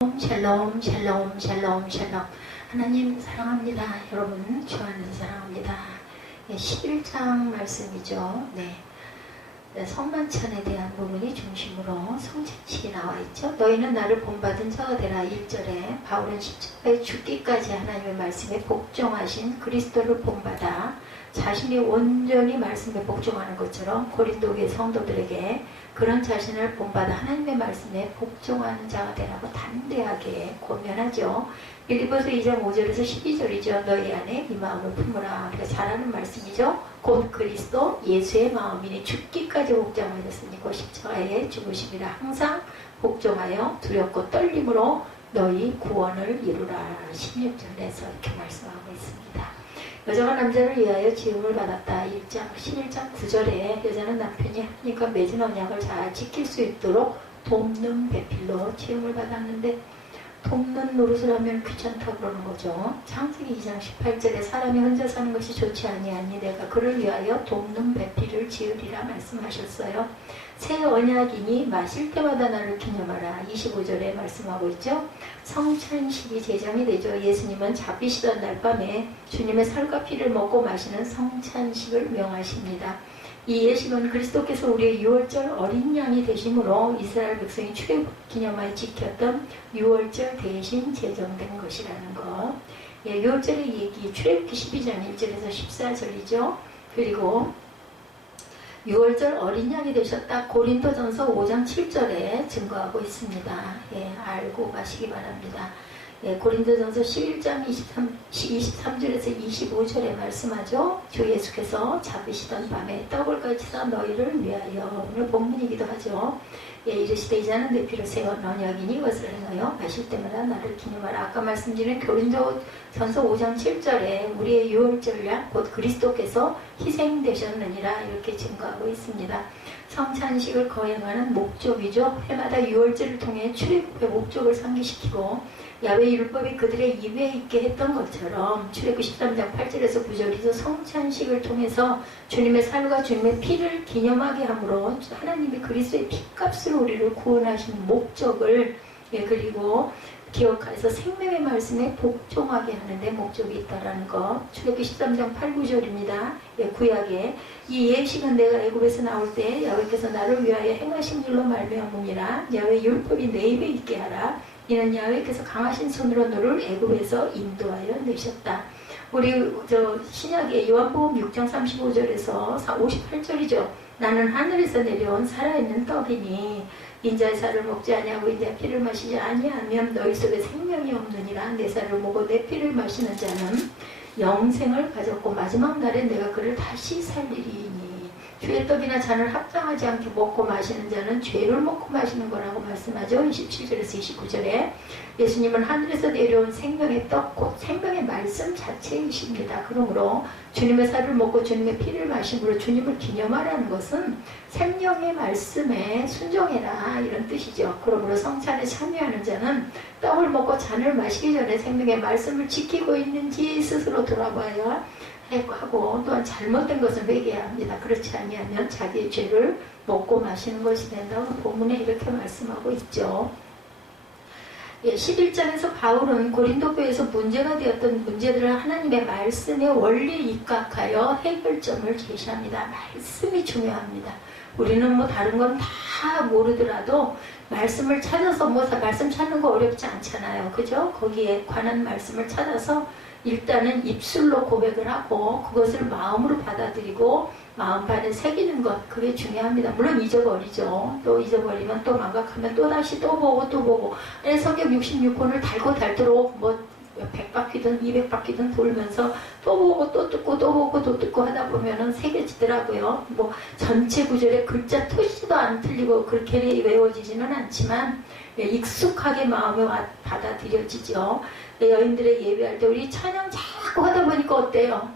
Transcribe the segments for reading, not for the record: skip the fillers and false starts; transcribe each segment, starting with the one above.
샬롬 샬롬 샬롬 샬롬. 하나님 사랑합니다. 여러분 주 안에서 사랑합니다. 11장 말씀이죠. 성만찬에 대한 부분이 중심으로 성찬식이 나와 있죠. 너희는 나를 본받은 자가 되라. 1절에 바울은 십자가에 죽기까지 하나님의 말씀에 복종하신 그리스도를 본받아 자신이 온전히 말씀에 복종하는 것처럼 고린도 교회 성도들에게 그런 자신을 본받아 하나님의 말씀에 복종하는 자가 되라고 담대하게 권면하죠. 빌립보서 2장 5절에서 12절이죠. 너희 안에 이 마음을 품으라. 우리가 잘 아는 말씀이죠. 곧 그리스도 예수의 마음이니 죽기까지 복종하였으니 곧 십자가에 죽으심이라. 항상 복종하여 두렵고 떨림으로 너희 구원을 이루라. 16절에서 이렇게 말씀하고 있습니다. 여자가 남자를 위하여 지음을 받았다. 11장 9절에 여자는 남편이 하니까 맺은 언약을 잘 지킬 수 있도록 돕는 배필로 지음을 받았는데, 돕는 노릇을 하면 귀찮다고 그러는 거죠. 창세기 2장 18절에 사람이 혼자 사는 것이 좋지 아니하니 내가 그를 위하여 돕는 배필을 지으리라 말씀하셨어요. 새 언약이니 마실 때마다 나를 기념하라. 25절에 말씀하고 있죠. 성찬식이 제정이 되죠. 예수님은 잡히시던 날 밤에 주님의 살과 피를 먹고 마시는 성찬식을 명하십니다. 이 예식은 그리스도께서 우리의 유월절 어린 양이 되심으로 이스라엘 백성이 출애굽 기념하여 지켰던 유월절 대신 제정된 것이라는 것. 유월절의 얘기 출애굽기 12장 1절에서 14절이죠. 그리고 유월절 어린 양이 되셨다. 고린도전서 5장 7절에 증거하고 있습니다. 알고 가시기 바랍니다. 고린도전서 11장 23절에서 25절에 말씀하죠. 주 예수께서 잡으시던 밤에 떡을 가지사 너희를 위하여, 오늘 본문이기도 하죠. 이르시되 이제는 내 피로 새 언약이니 이것을 행하여 마실 때마다 나를 기념하라. 아까 말씀드린 고린도전서 5장 7절에 우리의 유월절약 곧 그리스도께서 희생되셨느니라 이렇게 증거하고 있습니다. 성찬식을 거행하는 목적이죠. 해마다 유월절을 통해 출애굽의 목적을 상기시키고 야훼 율법이 그들의 입에 있게 했던 것처럼 출애굽 13장 8절에서 9절에서 성찬식을 통해서 주님의 살과 주님의 피를 기념하게 함으로 하나님이 그리스도의 피값으로 우리를 구원하신 목적을 그리고 기억해서 생명의 말씀에 복종하게 하는데 목적이 있다라는 것. 출애굽기 13장 8, 9절입니다. 구약에 이 예식은 내가 애굽에서 나올 때 야훼께서 나를 위하여 행하신 일로 말미암음이라. 야훼 율법이 내 입에 있게 하라. 이는 야훼께서 강하신 손으로 너를 애굽에서 인도하여 내셨다. 우리 신약의 요한복음 6장 35절에서 58절이죠. 나는 하늘에서 내려온 살아있는 떡이니 인자의 살을 먹지 아니하고 인자의 피를 마시지 아니하면 너희 속에 생명이 없느니라. 내 살을 먹고 내 피를 마시는 자는 영생을 가졌고 마지막 날에 내가 그를 다시 살리리니. 주의 떡이나 잔을 합당하지 않게 먹고 마시는 자는 죄를 먹고 마시는 거라고 말씀하죠. 27절에서 29절에 예수님은 하늘에서 내려온 생명의 떡, 곧 생명의 말씀 자체이십니다. 그러므로 주님의 살을 먹고 주님의 피를 마심으로 주님을 기념하라는 것은 생명의 말씀에 순종해라 이런 뜻이죠. 그러므로 성찬에 참여하는 자는 떡을 먹고 잔을 마시기 전에 생명의 말씀을 지키고 있는지 스스로 돌아봐야 하고, 또한 잘못된 것을 회개해야 합니다. 그렇지 아니하면 자기의 죄를 먹고 마시는 것이 된다고 본문에 이렇게 말씀하고 있죠. 11장에서 바울은 고린도 교회에서 문제가 되었던 문제들을 하나님의 말씀의 원리에 입각하여 해결점을 제시합니다. 말씀이 중요합니다. 우리는 뭐 다른 건 다 모르더라도 말씀을 찾아서 말씀 찾는 거 어렵지 않잖아요. 그죠? 거기에 관한 말씀을 찾아서 일단은 입술로 고백을 하고 그것을 마음으로 받아들이고 마음판에 새기는 것, 그게 중요합니다. 물론 잊어버리죠. 또 잊어버리면 또 망각하면 또 다시 또 보고 성경 66권을 달고 닳도록 100바퀴든 200바퀴든 돌면서 또 보고 또 듣고 또 보고 또 듣고 하다 보면은 새겨지더라고요. 전체 구절에 글자 토시도 안 틀리고 그렇게 외워지지는 않지만 익숙하게 마음에 받아들여지죠. 여인들의 예배할 때 우리 찬양 자꾸 하다 보니까 어때요?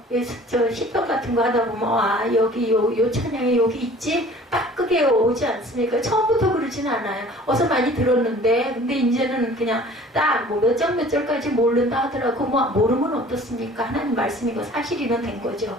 시편 같은 거 하다 보면 여기 요 찬양이 여기 있지? 딱 그게 오지 않습니까? 처음부터 그러진 않아요. 어서 많이 들었는데 근데 이제는 그냥 딱 뭐 몇 장 몇 절까지 모른다 하더라고. 뭐 모르면 어떻습니까? 하나님 말씀이고 사실이면 된 거죠.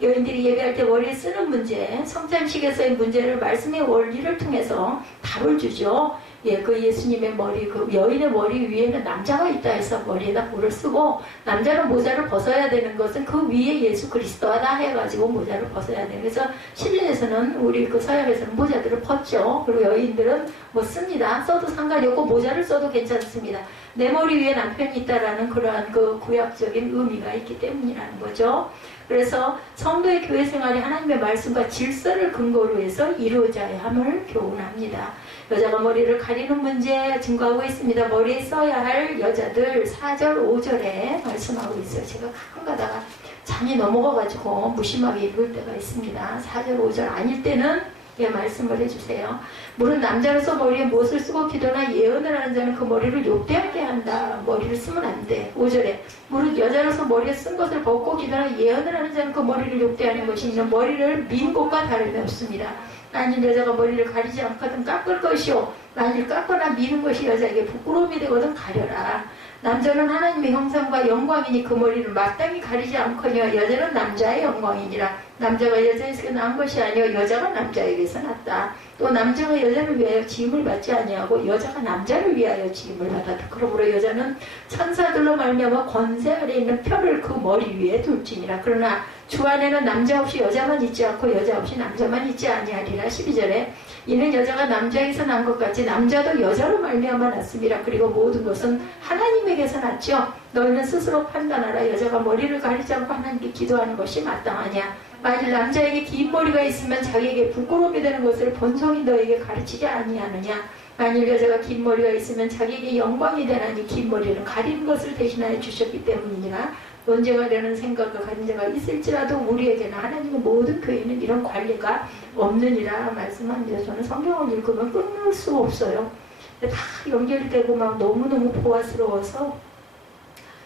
여인들이 예배할 때 머리에 쓰는 문제, 성찬식에서의 문제를 말씀의 원리를 통해서 답을 주죠. 예, 그 예수님의 머리, 그 여인의 머리 위에는 남자가 있다 해서 머리에다 볼을 쓰고, 남자는 모자를 벗어야 되는 것은 그 위에 예수 그리스도하다 해가지고 모자를 벗어야 돼요. 그래서 실내에서는 우리 그 서양에서는 모자들을 벗죠. 그리고 여인들은 뭐 씁니다. 써도 상관이 없고 모자를 써도 괜찮습니다. 내 머리 위에 남편이 있다라는 그러한 그 구약적인 의미가 있기 때문이라는 거죠. 그래서 성도의 교회 생활이 하나님의 말씀과 질서를 근거로 해서 이루어져야 함을 교훈합니다. 여자가 머리를 가리는 문제 증거하고 있습니다. 머리에 써야 할 여자들 4절, 5절에 말씀하고 있어요. 제가 가끔 가다가 잠이 넘어가가지고 무심하게 읽을 때가 있습니다. 4절, 5절 아닐 때는 예, 말씀을 해주세요. 물은 남자로서 머리에 못을 쓰고 기도나 예언을 하는 자는 그 머리를 욕되게 한다. 머리를 쓰면 안 돼. 5절에 물은 여자로서 머리에 쓴 것을 벗고 기도나 예언을 하는 자는 그 머리를 욕되하는 것이 이는 머리를 민 것과 다름이 없습니다. 만일 여자가 머리를 가리지 않거든 깎을 것이요 만일 깎거나 미는 것이 여자에게 부끄러움이 되거든 가려라. 남자는 하나님의 형상과 영광이니 그 머리를 마땅히 가리지 않거니와 여자는 남자의 영광이니라. 남자가 여자에게서 난 것이 아니요 여자가 남자에게서 났다. 또 남자가 여자를 위하여 지음을 받지 아니하고 여자가 남자를 위하여 지음을 받았다. 그러므로 여자는 천사들로 말미암아 권세 아래 있는 표를 그 머리 위에 둘지니라. 그러나 주 안에는 남자 없이 여자만 있지 않고 여자 없이 남자만 있지 아니하리라. 12절에 이는 여자가 남자에게서 난 것 같이 남자도 여자로 말미암아 났습니다. 그리고 모든 것은 하나님에게서 났죠. 너희는 스스로 판단하라. 여자가 머리를 가리지 않고 하나님께 기도하는 것이 마땅하냐. 만일 남자에게 긴 머리가 있으면 자기에게 부끄러움이 되는 것을 본성이 너에게 가르치지 아니하느냐. 만일 여자가 긴 머리가 있으면 자기에게 영광이 되나니 긴 머리는 가리는 것을 대신하여 주셨기 때문이니라. 논쟁하 되는 생각을 가진 자가 있을지라도 우리에게는 하나님의 모든 교회는 이런 관리가 없느니라 말씀합니다. 저는 성경을 읽으면 끊을 수가 없어요. 다 연결되고 막 너무너무 보아스러워서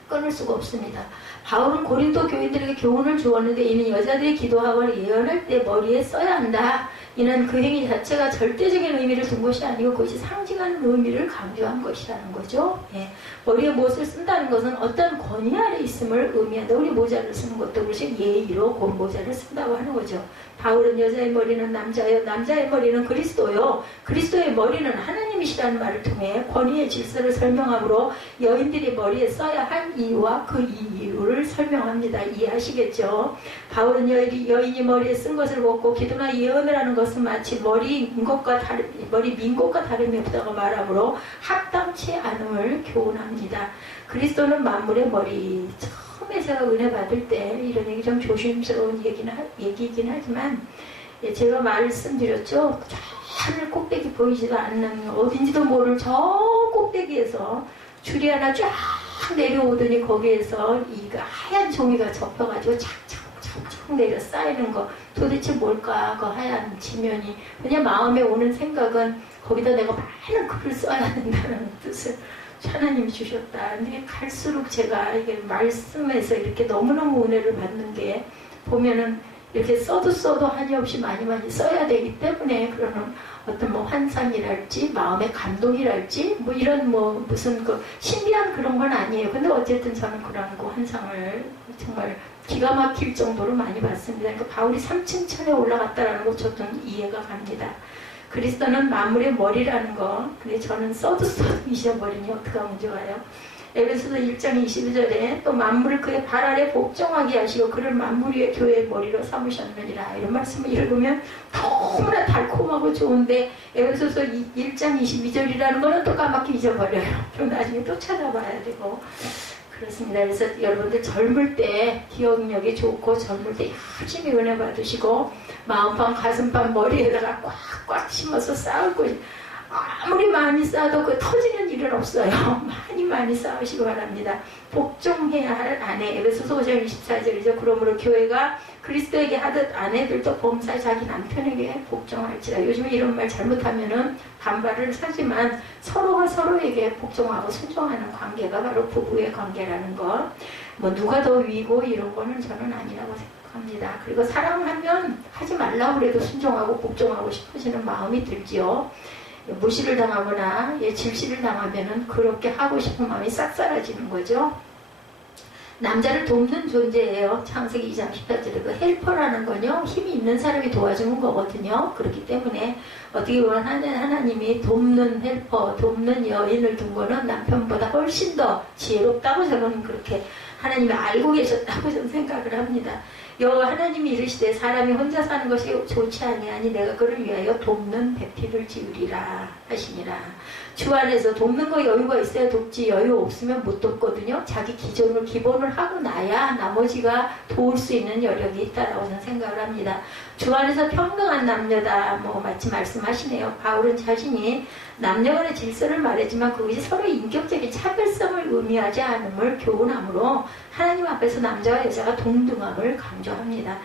끊을 수가 없습니다. 바울은 고린도 교인들에게 교훈을 주었는데 이는 여자들이 기도하거나 예언할 때 머리에 써야 한다. 이는 그 행위 자체가 절대적인 의미를 둔 것이 아니고 그것이 상징하는 의미를 강조한 것이라는 거죠. 예. 머리에 못을 쓴다는 것은 어떤 권위 아래 있음을 의미한다. 우리 모자를 쓰는 것도 그것이 예의로 곧 모자를 쓴다고 하는 거죠. 바울은 여자의 머리는 남자요 남자의 머리는 그리스도요 그리스도의 머리는 하나님이시라는 말을 통해 권위의 질서를 설명하므로 여인들이 머리에 써야 할 이유와 그 이유를 설명합니다. 이해하시겠죠? 바울은 여인이 머리에 쓴 것을 벗고 기도나 예언을 하는 것은 마치 머리 민 것과 다름이 없다고 말하므로 합당치 않음을 교훈합니다. 그리스도는 만물의 머리. 처음에 제가 은혜 받을 때 이런 얘기 좀 조심스러운 얘기이긴 하지만 예, 제가 말씀드렸죠. 저 하늘 꼭대기 보이지도 않는 어딘지도 모를 저 꼭대기에서 줄이 하나 쫙 내려오더니 거기에서 이 하얀 종이가 접혀가지고 착착 내려 쌓이는 거 도대체 뭘까 그 하얀 지면이. 그냥 마음에 오는 생각은 거기다 내가 많은 글을 써야 된다는 뜻을 하나님이 주셨다. 근데 갈수록 제가 이게 말씀에서 이렇게 너무너무 은혜를 받는 게 보면은 이렇게 써도 한이 없이 많이 써야 되기 때문에 그러는 어떤 뭐 환상이랄지 마음의 감동이랄지 뭐 이런 뭐 무슨 그 신비한 그런 건 아니에요. 근데 어쨌든 저는 그런 그 환상을 정말 기가 막힐 정도로 많이 받습니다. 그러니까 바울이 3층 천에 올라갔다라는 거 저도 이해가 갑니다. 그리스도는 만물의 머리라는 거. 근데 저는 써도 잊어버리니 어떡하면 좋아요. 에베소서 1장 22절에 또 만물을 그의 발 아래 복종하게 하시고 그를 만물 위의 교회의 머리로 삼으셨느니라. 이런 말씀을 읽으면 너무나 달콤하고 좋은데 에베소서 1장 22절이라는 거는 또 까맣게 잊어버려요. 그럼 나중에 또 찾아봐야 되고 그렇습니다. 그래서 여러분들 젊을 때 기억력이 좋고 젊을 때 열심히 은혜 받으시고 마음판 가슴판 머리에다가 꽉꽉 심어서 쌓고 아무리 많이 쌓아도 그 터지는 일은 없어요. 많이 쌓으시기 바랍니다. 복종해야 할 아내. 에베소서 5장 24절이죠. 그러므로 교회가 그리스도에게 하듯 아내들도 범사 자기 남편에게 복종할지라. 요즘에 이런 말 잘못하면은 반발을 하지만 서로가 서로에게 복종하고 순종하는 관계가 바로 부부의 관계라는 것. 뭐 누가 더 위고 이런 거는 저는 아니라고 생각합니다. 생각합니다. 그리고 사랑하면 하지 말라고 그래도 순종하고 복종하고 싶어지는 마음이 들지요. 무시를 당하거나 질시를 당하면은 그렇게 하고 싶은 마음이 싹 사라지는 거죠. 남자를 돕는 존재예요. 창세기 2장 18절에 그 헬퍼라는 건요, 힘이 있는 사람이 도와주는 거거든요. 그렇기 때문에 어떻게 보면 하나님이 돕는 헬퍼, 돕는 여인을 둔 거는 남편보다 훨씬 더 지혜롭다고 저는 그렇게 하나님이 알고 계셨다고 저는 생각을 합니다. 하나님이 이르시되 사람이 혼자 사는 것이 좋지 아니하니 내가 그를 위하여 돕는 배필을 지으리라 하시니라. 주 안에서 돕는 거 여유가 있어야 돕지, 여유 없으면 못 돕거든요. 자기 기본을 하고 나야 나머지가 도울 수 있는 여력이 있다라고 저는 생각을 합니다. 주 안에서 평등한 남녀다, 마치 말씀하시네요. 바울은 자신이 남녀간의 질서를 말했지만 그것이 서로 인격적인 차별성을 의미하지 않음을 교훈함으로 하나님 앞에서 남자와 여자가 동등함을 강조합니다.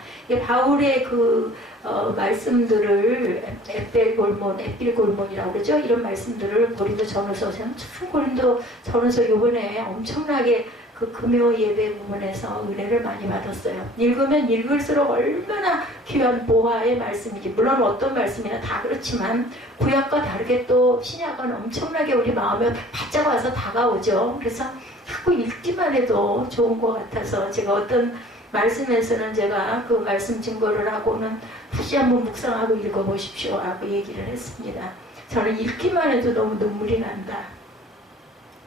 바울의 말씀들을 에필골몬이라고 그러죠. 이런 말씀들을 고린도전후서, 참 고린도전후서 이번에 엄청나게 그 금요 예배 부분에서 은혜를 많이 받았어요. 읽으면 읽을수록 얼마나 귀한 보화의 말씀인지, 물론 어떤 말씀이나 다 그렇지만 구약과 다르게 또 신약은 엄청나게 우리 마음에 바짝 와서 다가오죠. 그래서 자꾸 읽기만 해도 좋은 것 같아서 제가 어떤 말씀에서는 제가 그 말씀 증거를 하고는 다시 한번 묵상하고 읽어보십시오 하고 얘기를 했습니다. 저는 읽기만 해도 너무 눈물이 난다.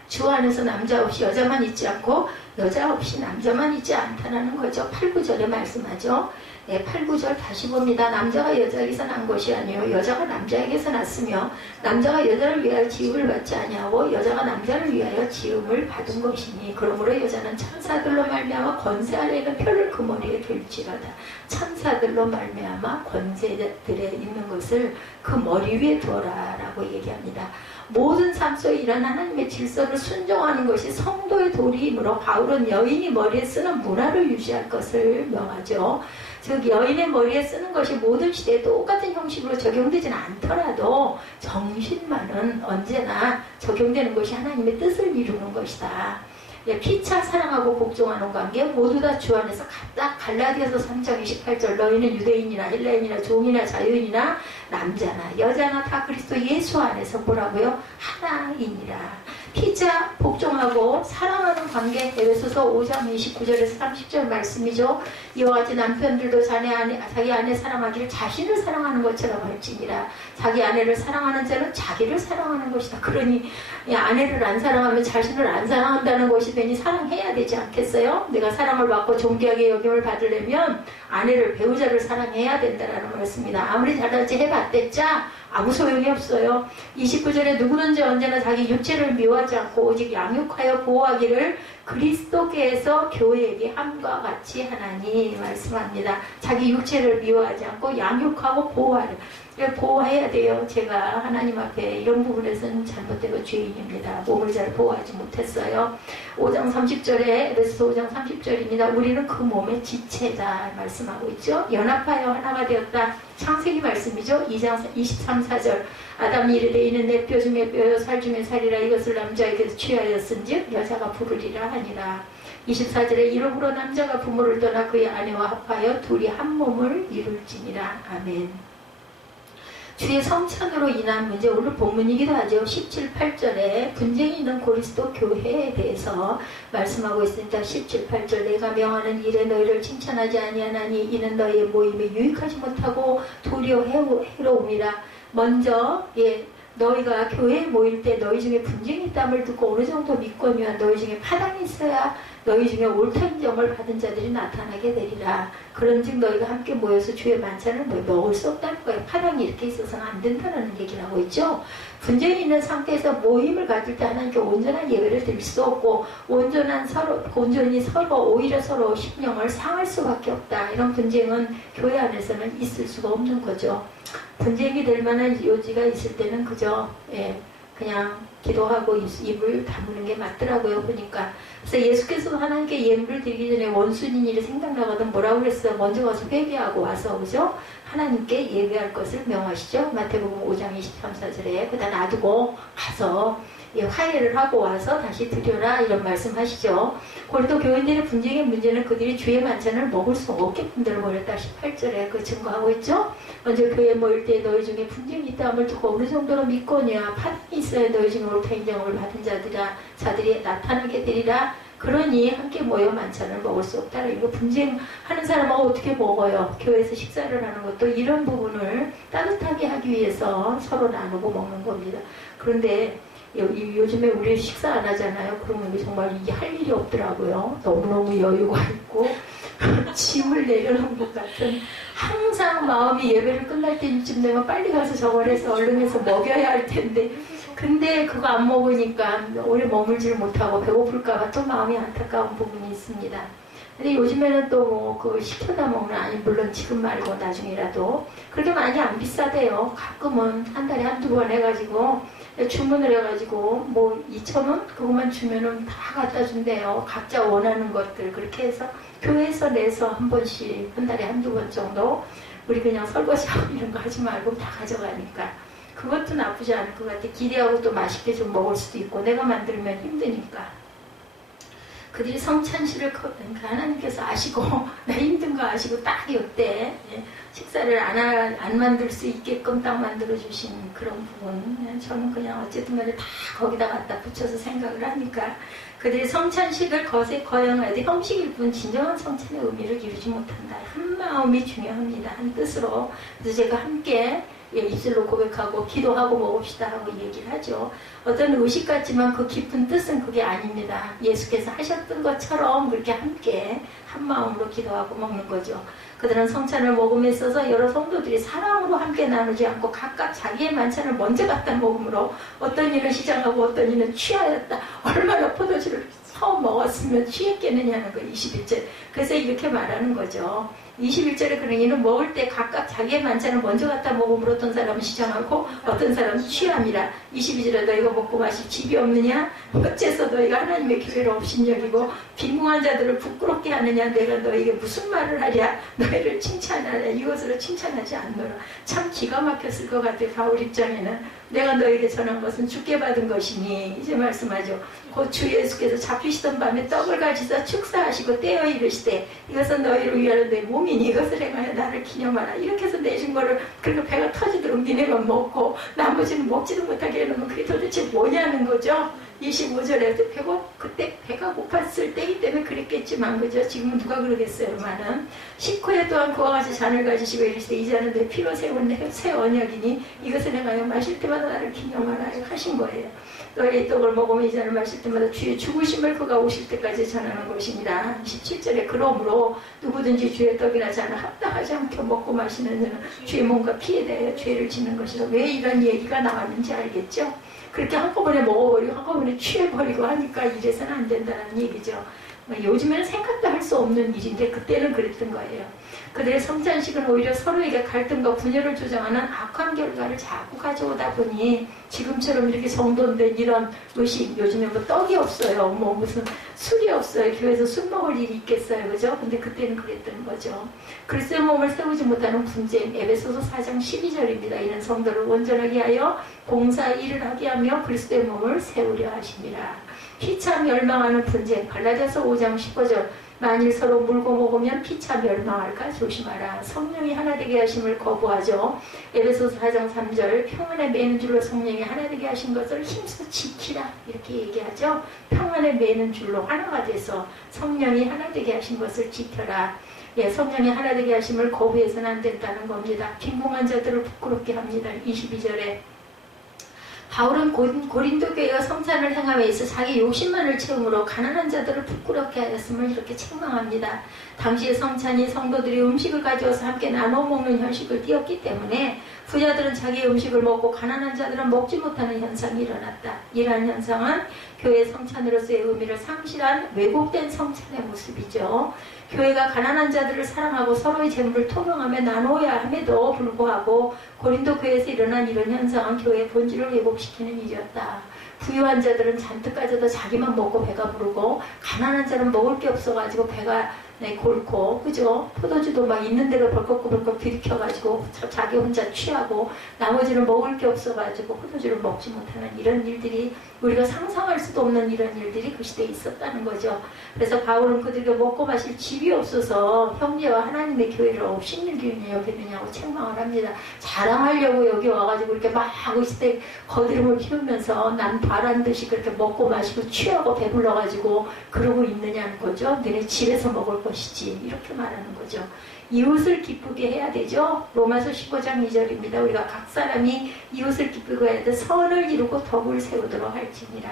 주 안에서 남자 없이 여자만 있지 않고 여자 없이 남자만 있지 않다는 거죠. 8, 9절에 말씀하죠. 8, 9절 다시 봅니다. 남자가 여자에게서 난 것이 아니요 여자가 남자에게서 났으며 남자가 여자를 위하여 지음을 받지 아니하고 여자가 남자를 위하여 지음을 받은 것이니 그러므로 여자는 천사들로 말미암아 권세 아래 있는 표를 그 머리에 둘지어다. 천사들로 말미암아 권세들에 있는 것을 그 머리 위에 두어라 라고 얘기합니다. 모든 삶 속에 이런 하나님의 질서를 순종하는 것이 성도의 도리이므로 바울은 여인이 머리에 쓰는 문화를 유지할 것을 명하죠. 즉 여인의 머리에 쓰는 것이 모든 시대에 똑같은 형식으로 적용되지는 않더라도 정신만은 언제나 적용되는 것이 하나님의 뜻을 이루는 것이다. 피차 사랑하고 복종하는 관계 모두 다 주 안에서 각각 갈라디아서 3장 28절 너희는 유대인이나 헬라인이나 종이나 자유인이나 남자나 여자나 다 그리스도 예수 안에서 뭐라고요? 하나이니라. 피차 복종하고 사랑하는 관계 에베소서 5장 29절에서 30절 말씀이죠. 이와 같이 남편들도 자기 아내 사랑하기를 자신을 사랑하는 것처럼 할지니라. 자기 아내를 사랑하는 자는 자기를 사랑하는 것이다. 그러니 아내를 안 사랑하면 자신을 안 사랑한다는 것이 되니 사랑해야 되지 않겠어요? 내가 사랑을 받고 존귀하게 여김을 받으려면 아내를, 배우자를 사랑해야 된다는 말씀입니다. 아무리 잘났지 해봤댔자 아무 소용이 없어요. 29절에 누구든지 언제나 자기 육체를 미워하지 않고 오직 양육하여 보호하기를 그리스도께서 교회에게 함과 같이 하나니 말씀합니다. 자기 육체를 미워하지 않고 양육하고 보호해야 돼요. 제가 하나님 앞에 이런 부분에서는 잘못되고 죄인입니다. 몸을 잘 보호하지 못했어요. 5장 30절에 에베소서 5장 30절입니다. 우리는 그 몸의 지체다 말씀하고 있죠. 연합하여 하나가 되었다. 창세기 말씀이죠. 2장 23, 4절 아담이 이르되 이는 내 뼈 중에 뼈요 살 중에 살이라 이것을 남자에게서 취하였은즉 여자가 부르리라 하니라. 24절에 이러므로 남자가 부모를 떠나 그의 아내와 합하여 둘이 한 몸을 이룰지니라. 아멘. 주의 성찬으로 인한 문제, 오늘 본문이기도 하죠. 17, 8절에 분쟁이 있는 고리스도 교회에 대해서 말씀하고 있습니다. 17, 8절 내가 명하는 일에 너희를 칭찬하지 아니하나니 이는 너희의 모임에 유익하지 못하고 도리어 해로움이라. 먼저 너희가 교회에 모일 때 너희 중에 분쟁이 있다을 듣고 어느 정도 믿거니와 너희 중에 파당이 있어야 너희 중에 옳다 인정을 받은 자들이 나타나게 되리라. 그런즉 너희가 함께 모여서 주의 만찬을 먹을 수 없다는 거예요. 파당이 이렇게 있어서는 안 된다는 얘기를 하고 있죠. 분쟁이 있는 상태에서 모임을 가질 때 하나님께 온전한 예배를 드릴 수 없고 온전히 서로 오히려 서로 심령을 상할 수밖에 없다. 이런 분쟁은 교회 안에서는 있을 수가 없는 거죠. 분쟁이 될 만한 요지가 있을 때는 그냥 기도하고 입을 다무는 게 맞더라고요. 보니까. 그래서 예수께서 하나님께 예물을 드리기 전에 원수인 일이 생각나거든 뭐라고 그랬어요? 먼저 가서 회개하고 와서 그죠? 하나님께 예배할 것을 명하시죠. 마태복음 5장 23, 4절에 그다 놔두고 가서 화해를 하고 와서 다시 드려라 이런 말씀하시죠. 고린도 교인들의 분쟁의 문제는 그들이 주의 만찬을 먹을 수 없게 분들을 버렸다. 18절에 그 증거하고 있죠. 먼저 교회 모일 때 너희 중에 분쟁이 있다함을 듣고 어느 정도로 믿거냐. 파탄이 있어야 너희 중에 옳다 인정을 받은 자들이 나타나게 되리라. 그러니 함께 모여 만찬을 먹을 수 없다. 이거 분쟁하는 사람하고 어떻게 먹어요? 교회에서 식사를 하는 것도 이런 부분을 따뜻하게 하기 위해서 서로 나누고 먹는 겁니다. 그런데 요즘에 우리 식사 안 하잖아요. 그러면 정말 이게 할 일이 없더라고요. 너무너무 여유가 있고 짐을 내려놓은 것 같은, 항상 마음이 예배를 끝날 때쯤 되면 빨리 가서 저걸 해서 얼른 해서 먹여야 할 텐데, 근데 그거 안 먹으니까 오래 머물지를 못하고 배고플까봐 또 마음이 안타까운 부분이 있습니다. 근데 요즘에는 또 뭐 그 시켜다 먹는, 아니 물론 지금 말고 나중이라도 그렇게 많이 안 비싸대요. 가끔은 한 달에 한두 번 해가지고 주문을 해가지고 뭐 2,000원 그것만 주면은 다 갖다 준대요. 각자 원하는 것들 그렇게 해서 교회에서 내서 한 번씩 한 달에 한두 번 정도, 우리 그냥 설거지하고 이런 거 하지 말고 다 가져가니까 그것도 나쁘지 않을 것 같아. 기대하고 또 맛있게 좀 먹을 수도 있고, 내가 만들면 힘드니까. 그들이 성찬식을, 그러니까 하나님께서 아시고 나 힘든 거 아시고 딱 이때 식사를 안 만들 수 있게끔 딱 만들어주신 그런 부분, 저는 그냥 어쨌든 간에 다 거기다 갖다 붙여서 생각을 하니까 그들이 성찬식을 거행하되 형식일 뿐 진정한 성찬의 의미를 이루지 못한다. 한 마음이 중요합니다. 한 뜻으로. 그래서 제가 함께 입술로 고백하고 기도하고 먹읍시다 하고 얘기를 하죠. 어떤 의식 같지만 그 깊은 뜻은 그게 아닙니다. 예수께서 하셨던 것처럼 그렇게 함께 한 마음으로 기도하고 먹는 거죠. 그들은 성찬을 먹음에 있어서 여러 성도들이 사랑으로 함께 나누지 않고 각각 자기의 만찬을 먼저 갖다 먹음으로 어떤 이는 시장하고 어떤 이는 취하였다. 얼마나 포도주를 처음 먹었으면 취했겠느냐는 거 21절. 그래서 이렇게 말하는 거죠. 21절에 그러니는 먹을 때 각각 자기의 만찬을 먼저 갖다 먹음으로 어떤 사람은 시장하고 어떤 사람은 취함이라. 22절에 너희가 먹고 마실 집이 없느냐? 어째서 너희가 하나님의 교회를 업신여기고 빈궁한 자들을 부끄럽게 하느냐? 내가 너희에게 무슨 말을 하랴? 너희를 칭찬하랴? 이것으로 칭찬하지 않노라. 참 기가 막혔을 것 같아요. 바울 입장에는. 내가 너희에게 전한 것은 주께 받은 것이니, 이제 말씀하죠. 곧 주 예수께서 잡히시던 밤에 떡을 가지사 축사하시고 떼어 이르시되 이것은 너희를 위하여 내 몸이니 이것을 행하여 나를 기념하라. 이렇게 해서 내준 거를 그렇게 배가 터지도록 니네가 먹고 나머지는 먹지도 못하게 해놓으면 그게 도대체 뭐냐는 거죠. 25절에 그때 배가 고팠을 때이기 때문에 그랬겠지만, 그죠? 지금은 누가 그러겠어요. 많은 식후에 또한 그와 같이 잔을 가지시고 이르시되 이 잔은 내 피로 세운 새 언약이니 이것을 행하여 마실 때마다 나를 기념하라 하신 거예요. 너희 떡을 먹으면 이 잔을 마실 때마다 주의 죽으심을 그가 오실 때까지 전하는 것입니다. 17절에 그러므로 누구든지 주의 떡이나 잔을 합당하지 않게 먹고 마시는 자는 주의 몸과 피에 대하여 죄를 짓는 것이라. 왜 이런 얘기가 나왔는지 알겠죠? 그렇게 한꺼번에 먹어버리고 한꺼번에 취해버리고 하니까 이래서는 안 된다는 얘기죠. 요즘에는 생각도 할 수 없는 일인데 그때는 그랬던 거예요. 그들의 성찬식은 오히려 서로에게 갈등과 분열을 조장하는 악한 결과를 자꾸 가져오다 보니 지금처럼 이렇게 정돈된 이런 의식, 요즘에 뭐 떡이 없어요, 뭐 무슨 술이 없어요, 교회에서 술 먹을 일이 있겠어요, 그죠? 근데 그때는 그랬던 거죠. 그리스도의 몸을 세우지 못하는 분쟁, 에베소서 4장 12절입니다. 이는 성도를 온전하게 하여 봉사 일을 하게 하며 그리스도의 몸을 세우려 하십니다. 피차 멸망하는 분쟁, 갈라디아서 5장 15절. 만일 서로 물고 먹으면 피차 멸망할까 조심하라. 성령이 하나 되게 하심을 거부하죠. 에베소서 4장 3절. 평안에 매는 줄로 성령이 하나 되게 하신 것을 힘써 지키라. 이렇게 얘기하죠. 평안에 매는 줄로 하나가 돼서 성령이 하나 되게 하신 것을 지켜라. 예, 성령이 하나 되게 하심을 거부해서는 안 된다는 겁니다. 빈궁한 자들을 부끄럽게 합니다. 22절에. 바울은 고린도 교회가 성찬을 행함에 있어 자기 욕심만을 채움으로 가난한 자들을 부끄럽게 하였음을 이렇게 책망합니다. 당시의 성찬이 성도들이 음식을 가져와서 함께 나눠 먹는 형식을 띄었기 때문에 부자들은 자기의 음식을 먹고 가난한 자들은 먹지 못하는 현상이 일어났다. 이러한 현상은 교회 성찬으로서의 의미를 상실한 왜곡된 성찬의 모습이죠. 교회가 가난한 자들을 사랑하고 서로의 재물을 통용하며 나누어야 함에도 불구하고 고린도 교회에서 일어난 이런 현상은 교회의 본질을 왜곡시키는 일이었다. 부유한 자들은 잔뜩 가져다 자기만 먹고 배가 부르고 가난한 자는 먹을 게 없어가지고 배가 네, 골고, 그죠? 포도주도 막 있는 대로 벌컥벌컥 들이켜가지고 자기 혼자 취하고 나머지는 먹을 게 없어가지고 포도주를 먹지 못하는 이런 일들이 우리가 상상할 수도 없는 이런 일들이 그 시대에 있었다는 거죠. 그래서 바울은 그들에게 먹고 마실 집이 없어서 형제와 하나님의 교회를 없이 여기느냐고 책망을 합니다. 자랑하려고 여기 와가지고 이렇게 막 하고 있을 때 거드름을 피우면서 난 바란 듯이 그렇게 먹고 마시고 취하고 배불러가지고 그러고 있느냐는 거죠. 너네 집에서 먹을 것이지 이렇게 말하는 거죠. 이웃을 기쁘게 해야 되죠. 로마서 15장 2절입니다. 우리가 각 사람이 이웃을 기쁘게 해야 돼 선을 이루고 덕을 세우도록 할지니라.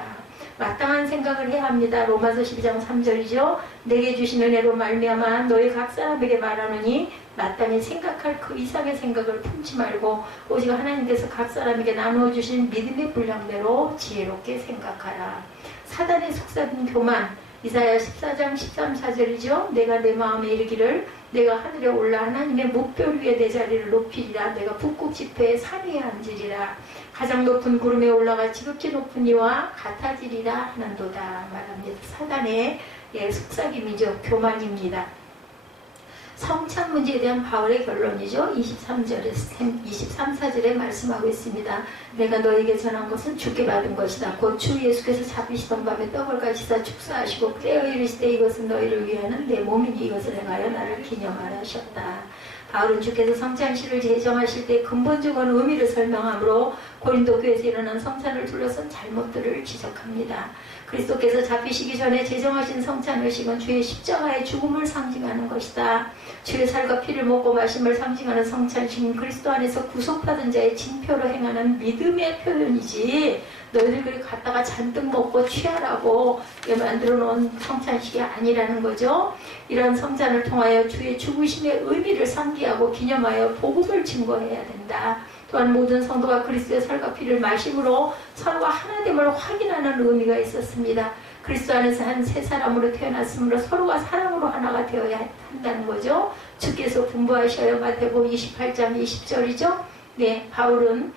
마땅한 생각을 해야 합니다. 로마서 12장 3절이죠. 내게 주신 은혜로 말미암아 너희 각 사람에게 말하노니 마땅히 생각할 그 이상의 생각을 품지 말고 오직 하나님께서 각 사람에게 나누어 주신 믿음의 분량대로 지혜롭게 생각하라. 사단의 속삭임 교만, 이사야 14장 13, 14절이죠. 내가 내 마음에 이르기를 내가 하늘에 올라 하나님의 목별 위에 내 자리를 높이리라. 내가 북극 지폐의 산 위에 앉으리라. 가장 높은 구름에 올라가 지극히 높은 이와 같아지리라 하는도다 말합니다. 사단의 속삭임이죠. 교만입니다. 성찬 문제에 대한 바울의 결론이죠. 23절에 23, 4절에 말씀하고 있습니다. 내가 너에게 전한 것은 주께 받은 것이다. 곧 주 예수께서 잡히시던 밤에 떡을 가지사 축사하시고 때어 이르시되 이것은 너희를 위하는 내 몸이니 이것을 행하여 나를 기념하라 하셨다. 바울은 주께서 성찬식을 제정하실 때 근본적인 의미를 설명하므로 고린도 교회에서 일어난 성찬을 둘러싼 잘못들을 지적합니다. 그리스도께서 잡히시기 전에 제정하신 성찬의식은 주의 십자가의 죽음을 상징하는 것이다. 주의 살과 피를 먹고 마심을 상징하는 성찬식은 그리스도 안에서 구속받은 자의 진표로 행하는 믿음의 표현이지 너희들 그리 갔다가 잔뜩 먹고 취하라고 만들어 놓은 성찬식이 아니라는 거죠. 이런 성찬을 통하여 주의 죽으심의 의미를 상기하고 기념하여 복음을 증거해야 된다. 또한 모든 성도가 그리스도의 살과 피를 마심으로 서로가 하나됨을 확인하는 의미가 있었습니다. 그리스도 안에서 한 새 사람으로 태어났으므로 서로가 사랑으로 하나가 되어야 한다는 거죠. 주께서 분부하셔야 마태복음 28장 20절이죠. 네, 바울은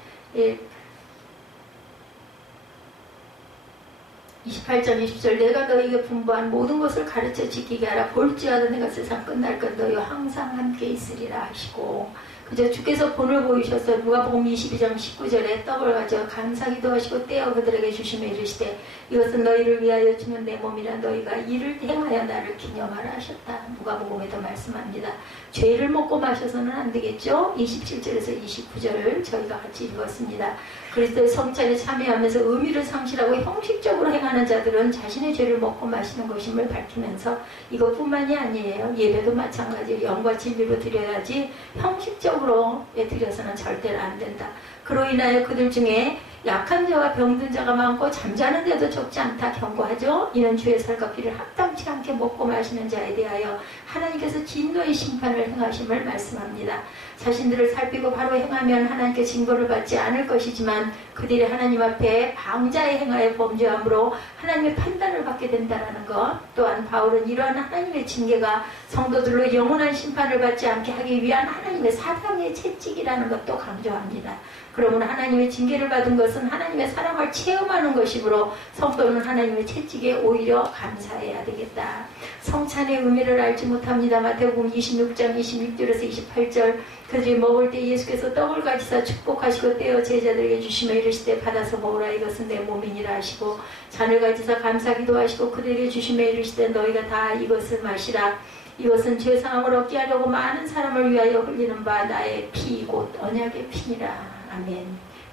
28장 20절 내가 너희에게 분부한 모든 것을 가르쳐 지키게 하라. 볼지어다 내가 세상 끝날 것 너희와 항상 함께 있으리라 하시고 그저 주께서 본을 보이셔서 누가복음 22장 19절에 떡을 가져 감사기도 하시고 떼어 그들에게 주시며 이르시되 이것은 너희를 위하여 주는 내 몸이라 너희가 이를 행하여 나를 기념하라 하셨다. 누가복음에도 말씀합니다. 죄를 먹고 마셔서는 안 되겠죠. 27절에서 29절을 저희가 같이 읽었습니다. 그리스도의 성찬에 참여하면서 의미를 상실하고 형식적으로 행하는 자들은 자신의 죄를 먹고 마시는 것임을 밝히면서 이것뿐만이 아니에요. 예배도 마찬가지예요. 영과 진리로 드려야지 형식적으로 드려서는 절대로 안 된다. 그로 인하여 그들 중에 약한 자와 병든 자가 많고 잠자는 자도 적지 않다 경고하죠. 이는 주의 살과 피를 합당치 않게 먹고 마시는 자에 대하여 하나님께서 진노의 심판을 행하심을 말씀합니다. 자신들을 살피고 바로 행하면 하나님께 징벌을 받지 않을 것이지만 그들이 하나님 앞에 방자에 행하여 범죄함으로 하나님의 판단을 받게 된다는 것. 또한 바울은 이러한 하나님의 징계가 성도들로 영원한 심판을 받지 않게 하기 위한 하나님의 사랑의 채찍이라는 것도 강조합니다. 그러면 하나님의 징계를 받은 것은 하나님의 사랑을 체험하는 것이므로 성도는 하나님의 채찍에 오히려 감사해야 되겠다. 성찬의 의미를 알지 못합니다. 마태복음 26장 26절에서 28절 그들이 먹을 때 예수께서 떡을 가지사 축복하시고 떼어 제자들에게 주시며 이르시되 받아서 먹으라 이것은 내 몸이니라 하시고 잔을 가지사 감사기도 하시고 그들에게 주시며 이르시되 너희가 다 이것을 마시라 이것은 죄사함을 얻게 하려고 많은 사람을 위하여 흘리는 바 나의 피 곧 언약의 피니라. 아멘.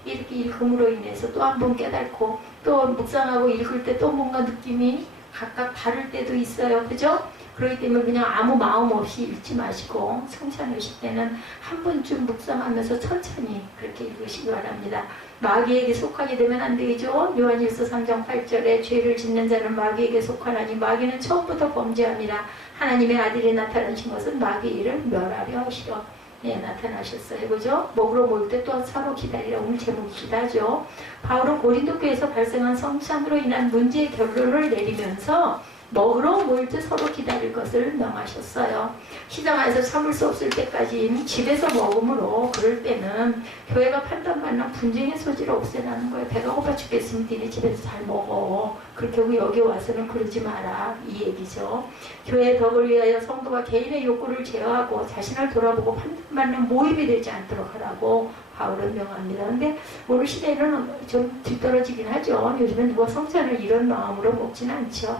이렇게 읽음으로 인해서 또 한 번 깨닫고 또 묵상하고 읽을 때 또 뭔가 느낌이 각각 다를 때도 있어요. 그죠? 그렇기 때문에 그냥 아무 마음 없이 읽지 마시고 성찬 의식 때는 한 번쯤 묵상하면서 천천히 그렇게 읽으시기 바랍니다. 마귀에게 속하게 되면 안 되죠. 요한일서 3장 8절에 죄를 짓는 자는 마귀에게 속하나니 마귀는 처음부터 범죄함이라 하나님의 아들이 나타나신 것은 마귀의 일을 멸하려 하시려 나타나셨어요. 그죠? 먹으러 모일 때 또 서로 기다리라. 오늘 제목이 기다죠. 바울은 고린도 교회에서 발생한 성찬으로 인한 문제의 결론을 내리면서 먹으러 모일 때 서로 기다릴 것을 명하셨어요. 시장 안에서 참을 수 없을 때까지 집에서 먹음으로 그럴 때는 교회가 판단받는 분쟁의 소지를 없애라는 거예요. 배가 고파 죽겠으면 니네 집에서 잘 먹어. 그렇게 여기 와서는 그러지 마라. 이 얘기죠. 교회의 덕을 위하여 성도가 개인의 욕구를 제어하고 자신을 돌아보고 판단받는 모임이 되지 않도록 하라고 바울은 명합니다. 근데 오늘 시대는 좀 뒤떨어지긴 하죠. 요즘엔 누가 성찬을 이런 마음으로 먹지는 않죠.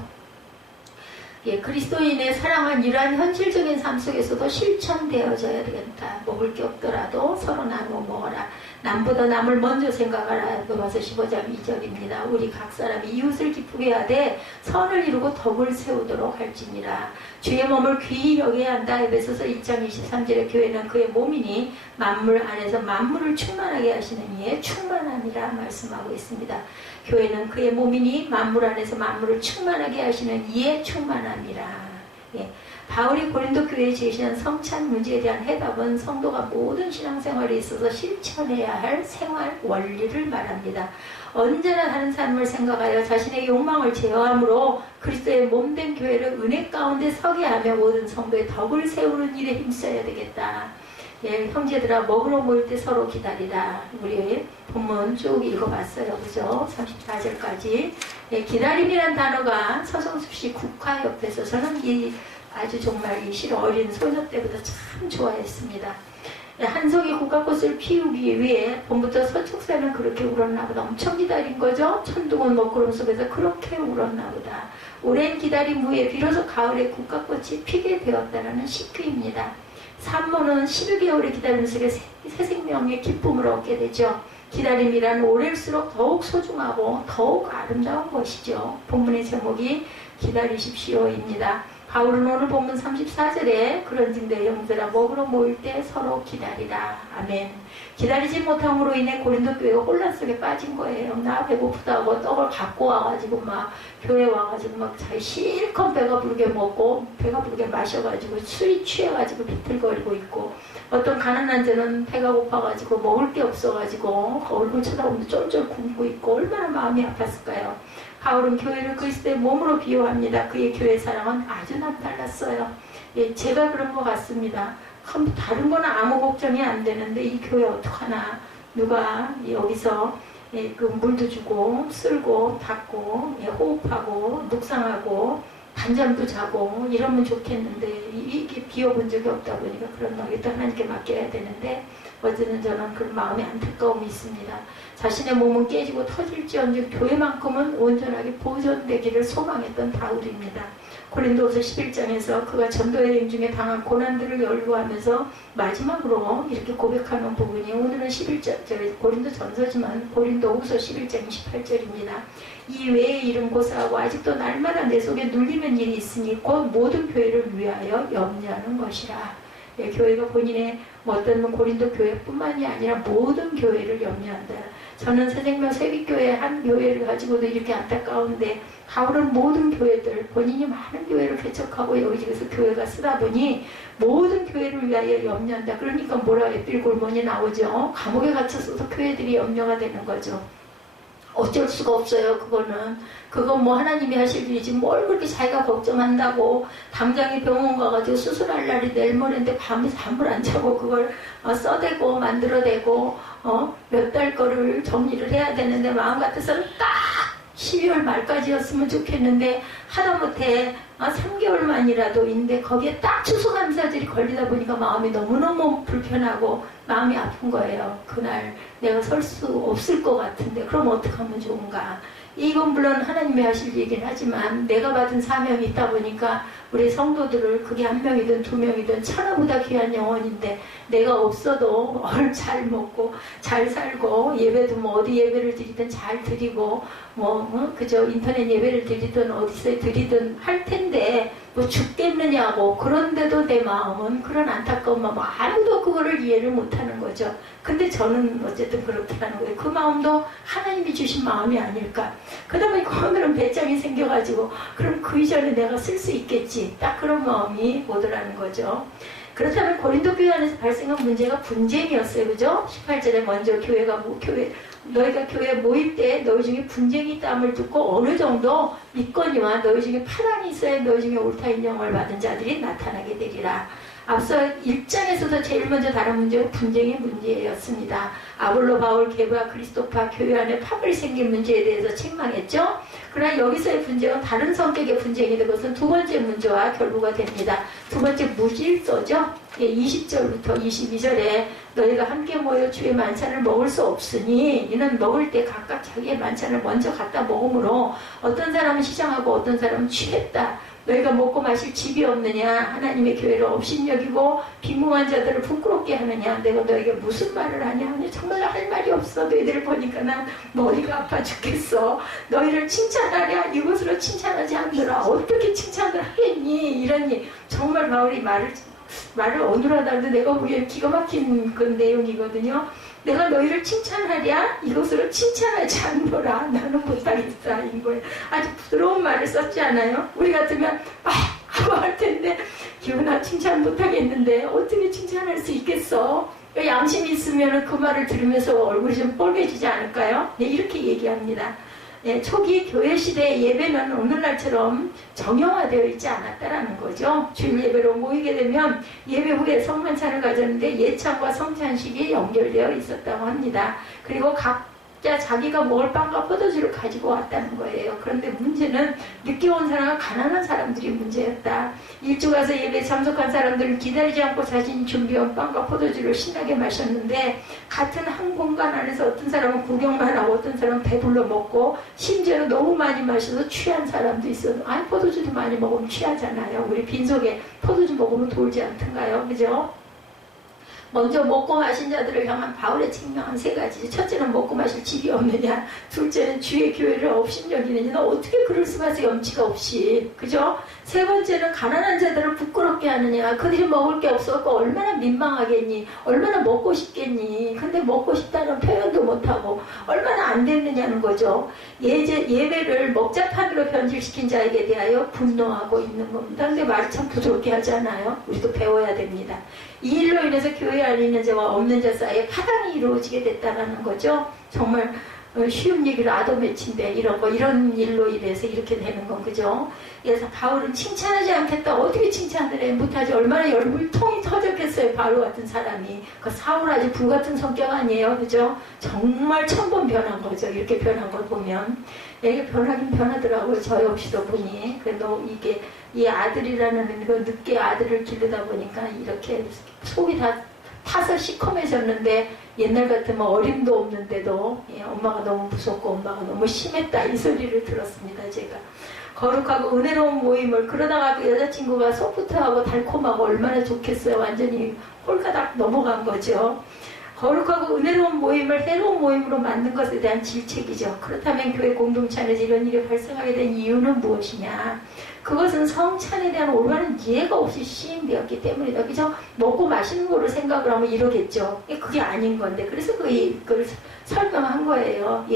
예, 그리스도인의 사랑은 이러한 현실적인 삶 속에서도 실천되어져야 되겠다. 먹을 게 없더라도 서로 나누어 먹어라. 남보다 남을 먼저 생각하라. 로마서 15장 2절입니다. 우리 각 사람이 이웃을 기쁘게 하되 선을 이루고 덕을 세우도록 할지니라. 주의 몸을 귀히 여겨야 한다. 에베소서 2장 23절에 교회는 그의 몸이니 만물 안에서 만물을 충만하게 하시는 이에 충만함이라 말씀하고 있습니다. 교회는 그의 몸이니 만물 안에서 만물을 충만하게 하시는 이에 충만함이라. 예. 바울이 고린도 교회에 제시한 성찬 문제에 대한 해답은 성도가 모든 신앙생활에 있어서 실천해야 할 생활 원리를 말합니다. 언제나 다른 삶을 생각하여 자신의 욕망을 제어함으로 그리스도의 몸된 교회를 은혜 가운데 서게 하며 모든 성도의 덕을 세우는 일에 힘써야 되겠다. 예, 형제들아 먹으러 모일 때 서로 기다리라. 우리 본문 쭉 읽어봤어요. 그죠? 34절까지. 예, 기다림이란 단어가 서성수씨 국화 옆에서 저는 아주 정말 이 실 어린 소녀 때부터 참 좋아했습니다. 예, 한 송이 국화꽃을 피우기 위해 봄부터 서축새는 그렇게 울었나 보다. 엄청 기다린 거죠? 천둥은 먹구름 속에서 그렇게 울었나 보다. 오랜 기다림 후에 비로소 가을에 국화꽃이 피게 되었다는 시큐입니다. 산모는 11개월의 기다림 속에 새 생명의 기쁨을 얻게 되죠. 기다림이란 오래일수록 더욱 소중하고 더욱 아름다운 것이죠. 본문의 제목이 기다리십시오입니다. 바울은 오늘 본문 34절에 그런즉 형제들아 먹으러 모일 때 서로 기다리라. 아멘. 기다리지 못함으로 인해 고린도 교회가 혼란 속에 빠진 거예요. 나 배고프다고 떡을 갖고 와가지고 막 교회 와가지고 막 자기 실컷 배가 부르게 먹고 배가 부르게 마셔가지고 술이 취해가지고 비틀거리고 있고, 어떤 가난한 자는 배가 고파가지고 먹을 게 없어가지고 얼굴 쳐다보면 쫄쫄 굶고 있고 얼마나 마음이 아팠을까요? 바울은 교회를 그리스도의 몸으로 비유합니다. 그의 교회 사랑은 아주 남달랐어요. 예, 제가 그런 것 같습니다. 다른 거는 아무 걱정이 안 되는데 이 교회 어떡하나. 누가 여기서 예, 그 물도 주고 쓸고 닦고 예, 호흡하고 묵상하고 단잠도 자고 이러면 좋겠는데 이게 비워본 적이 없다 보니까 그런 마음이 또 하나님께 맡겨야 되는데 어제는 저는 그런 마음의 안타까움이 있습니다. 자신의 몸은 깨지고 터질지언정 교회만큼은 온전하게 보존되기를 소망했던 바울입니다. 고린도후서 11장에서 그가 전도 여행 중에 당한 고난들을 연구하면서 마지막으로 이렇게 고백하는 부분이 오늘은 11절, 고린도 전서지만 고린도후서 11장 28절입니다. 이 외의 일은 고사하고 아직도 날마다 내 속에 눌리는 일이 있으니 곧 모든 교회를 위하여 염려하는 것이라. 예, 교회가 본인의 어떤 고린도 교회뿐만이 아니라 모든 교회를 염려한다. 저는 새생명 세빛교회 한 교회를 가지고도 이렇게 안타까운데 바울은 모든 교회들, 본인이 많은 교회를 개척하고 여기저기서 교회가 쓰다 보니 모든 교회를 위하여 염려한다. 그러니까 뭐라 에필골몬이 나오죠. 감옥에 갇혀서도 교회들이 염려가 되는 거죠. 어쩔 수가 없어요. 그건 뭐 하나님이 하실 일이지 뭘 그렇게 자기가 걱정한다고. 당장에 병원 가가지고 수술할 날이 내일 모레인데 밤에 잠을 안 자고 그걸 써대고 만들어대고 몇 달 거를 정리를 해야 되는데 마음 같아서는 딱 12월 말까지였으면 좋겠는데 하다못해 3개월만이라도인데 거기에 딱 추수감사절이 걸리다 보니까 마음이 너무너무 불편하고 마음이 아픈 거예요. 그날 내가 설 수 없을 것 같은데 그럼 어떻게 하면 좋은가. 이건 물론 하나님이 하실 얘기긴 하지만 내가 받은 사명이 있다 보니까 우리 성도들을 그게 한 명이든 두 명이든 천하보다 귀한 영혼인데 내가 없어도 잘 먹고 잘 살고 예배도 뭐 어디 예배를 드리든 잘 드리고 그저 인터넷 예배를 드리든 어디서 드리든 할 텐데 뭐 죽겠느냐고. 그런데도 내 마음은 그런 안타까운 마음, 아무도 그거를 이해를 못하는 거죠. 근데 저는 어쨌든 그렇다는 거예요. 그 마음도 하나님이 주신 마음이 아닐까. 그러다 보니까 오늘은 배짱이 생겨가지고 그럼 그 이전에 내가 쓸 수 있겠지. 딱 그런 마음이 오더라는 거죠. 그렇다면 고린도 교회 안에서 발생한 문제가 분쟁이었어요. 그죠? 18절에 먼저 너희가 교회 모임 때 너희 중에 분쟁이 있다함을 듣고 어느 정도 믿거니와 너희 중에 파란이 있어야 너희 중에 옳다 인정을 받은 자들이 나타나게 되리라. 앞서 1장에서도 제일 먼저 다룬 문제는 분쟁의 문제였습니다. 아볼로, 바울, 게바, 그리스도파, 교회 안에 파벌이 생긴 문제에 대해서 책망했죠. 그러나 여기서의 분쟁은 다른 성격의 분쟁이 된 것은 두 번째 문제와 결부가 됩니다. 두 번째 무질서죠. 20절부터 22절에 너희가 함께 모여 주의 만찬을 먹을 수 없으니 이는 먹을 때 각각 자기의 만찬을 먼저 갖다 먹으므로 어떤 사람은 시장하고 어떤 사람은 취했다. 너희가 먹고 마실 집이 없느냐? 하나님의 교회를 업신여기고 빈궁한 자들을 부끄럽게 하느냐? 내가 너에게 무슨 말을 하냐? 정말 할 말이 없어. 너희들을 보니까 난 머리가 아파 죽겠어. 너희를 칭찬하랴? 이것으로 칭찬하지 않느라 어떻게 칭찬을 하겠니? 이러니 정말 바울이 말을 어눌하다는데 내가 보기엔 기가 막힌 그 내용이거든요. 내가 너희를 칭찬하랴? 이것으로 칭찬하지 않노라. 나는 못하겠다. 이거에 아주 부드러운 말을 썼지 않아요? 우리 같으면 하고 할 텐데 기훈아 칭찬 못하겠는데 어떻게 칭찬할 수 있겠어? 양심이 있으면 그 말을 들으면서 얼굴이 좀 뻘개지지 않을까요? 네, 이렇게 얘기합니다. 예, 초기 교회 시대의 예배는 오늘날처럼 정형화되어 있지 않았다라는 거죠. 주일 예배로 모이게 되면 예배 후에 성만찬을 가졌는데 예찬과 성찬식이 연결되어 있었다고 합니다. 그리고 각자 자기가 먹을 빵과 포도주를 가지고 왔다는 거예요. 그런데 문제는 늦게 온 사람과 가난한 사람들이 문제였다. 일주 가서 예배에 참석한 사람들은 기다리지 않고 자신이 준비한 빵과 포도주를 신나게 마셨는데 같은 한 공간 안에서 어떤 사람은 구경만 하고 어떤 사람은 배불러 먹고 심지어 너무 많이 마셔서 취한 사람도 있어요. 아니 포도주도 많이 먹으면 취하잖아요. 우리 빈속에 포도주 먹으면 돌지 않던가요? 그죠? 먼저 먹고 마신 자들을 향한 바울의 책명한 세 가지. 첫째는 먹고 마실 집이 없느냐. 둘째는 주의 교회를 업신여기느냐. 너 어떻게 그럴 수가 있어 염치가 없이. 그죠? 세 번째는 가난한 자들을 부끄럽게 하느냐. 그들이 먹을 게 없어서 얼마나 민망하겠니. 얼마나 먹고 싶겠니. 근데 먹고 싶다는 표현도 못하고 얼마나 안 됐느냐는 거죠. 예배를 먹자판으로 변질시킨 자에게 대하여 분노하고 있는 겁니다. 근데 말을 참 부드럽게 하지 않아요? 우리도 배워야 됩니다. 이 일로 인해서 교회 안에 있는 자와 없는 자 사이에 파당이 이루어지게 됐다는 거죠. 정말 쉬운 얘기를 아도매친데 이런 일로 인해서 이렇게 되는 건 그죠. 그래서 바울은 칭찬하지 않겠다. 어떻게 칭찬을 해? 못하지. 얼마나 열불통이 터졌겠어요. 바울 같은 사람이. 그 사울 아주 불같은 성격 아니에요. 그죠? 정말 천번 변한 거죠. 이렇게 변한 걸 보면. 이게 변하긴 변하더라고요. 저 역시도 보니. 그래도 이게 이 아들이라는 거 늦게 아들을 기르다 보니까 이렇게 속이 다 타서 시커매졌는데 옛날 같으면 어림도 없는데도 엄마가 너무 무섭고 엄마가 너무 심했다 이 소리를 들었습니다. 제가 거룩하고 은혜로운 모임을 그러다가 그 여자친구가 소프트하고 달콤하고 얼마나 좋겠어요. 완전히 홀가닥 넘어간 거죠. 거룩하고 은혜로운 모임을 해로운 모임으로 만든 것에 대한 질책이죠. 그렇다면 교회 공동체 안에서 이런 일이 발생하게 된 이유는 무엇이냐. 그것은 성찬에 대한 올바른 이해가 없이 시행되었기 때문이다. 그죠? 먹고 마시는 거로 생각을 하면 이러겠죠. 그게 아닌 건데. 그래서 그걸 설명한 거예요.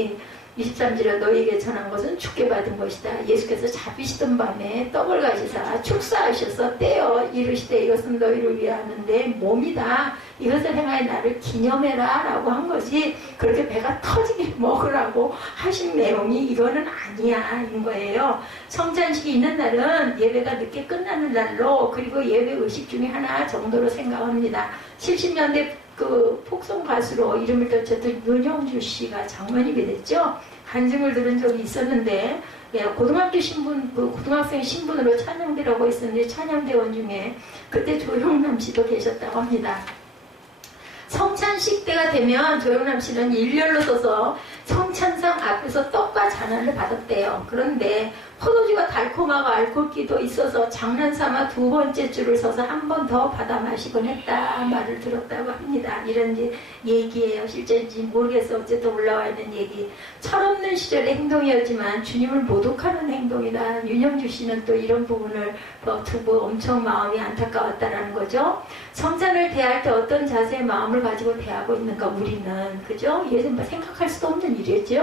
23절에 너희에게 전한 것은 주께 받은 것이다. 예수께서 잡히시던 밤에 떡을 가지사 축사하셔서 떼어 이르시되 이것은 너희를 위하는 내 몸이다. 이것을 행하여 나를 기념해라 라고 한 것이 그렇게 배가 터지게 먹으라고 하신 내용이 이거는 아니야 인 거예요. 성찬식이 있는 날은 예배가 늦게 끝나는 날로 그리고 예배 의식 중에 하나 정도로 생각합니다. 70년대 그 폭송 가수로 이름을 떨쳤던 윤영주 씨가 장모님이 됐죠. 간증을 들은 적이 있었는데 고등학교 신분, 고등학생 신분으로 찬양대라고 했었는데 찬양대원 중에 그때 조영남 씨도 계셨다고 합니다. 성찬식 때가 되면 조영남 씨는 일렬로 서서 성찬상 앞에서 떡과 잔을 받았대요. 그런데 포도주가 달콤하고 알코올기도 있어서 장난삼아 두 번째 줄을 서서 한 번 더 받아 마시곤 했다 말을 들었다고 합니다. 이런 얘기예요. 실제인지 모르겠어. 어쨌든 올라와 있는 얘기. 철없는 시절의 행동이었지만 주님을 모독하는 행동이다. 윤영주 씨는 또 이런 부분을 두고 엄청 마음이 안타까웠다라는 거죠. 성찬을 대할 때 어떤 자세의 마음을 가지고 대하고 있는가 우리는. 그죠? 예전 생각할 수도 없는 일이었죠.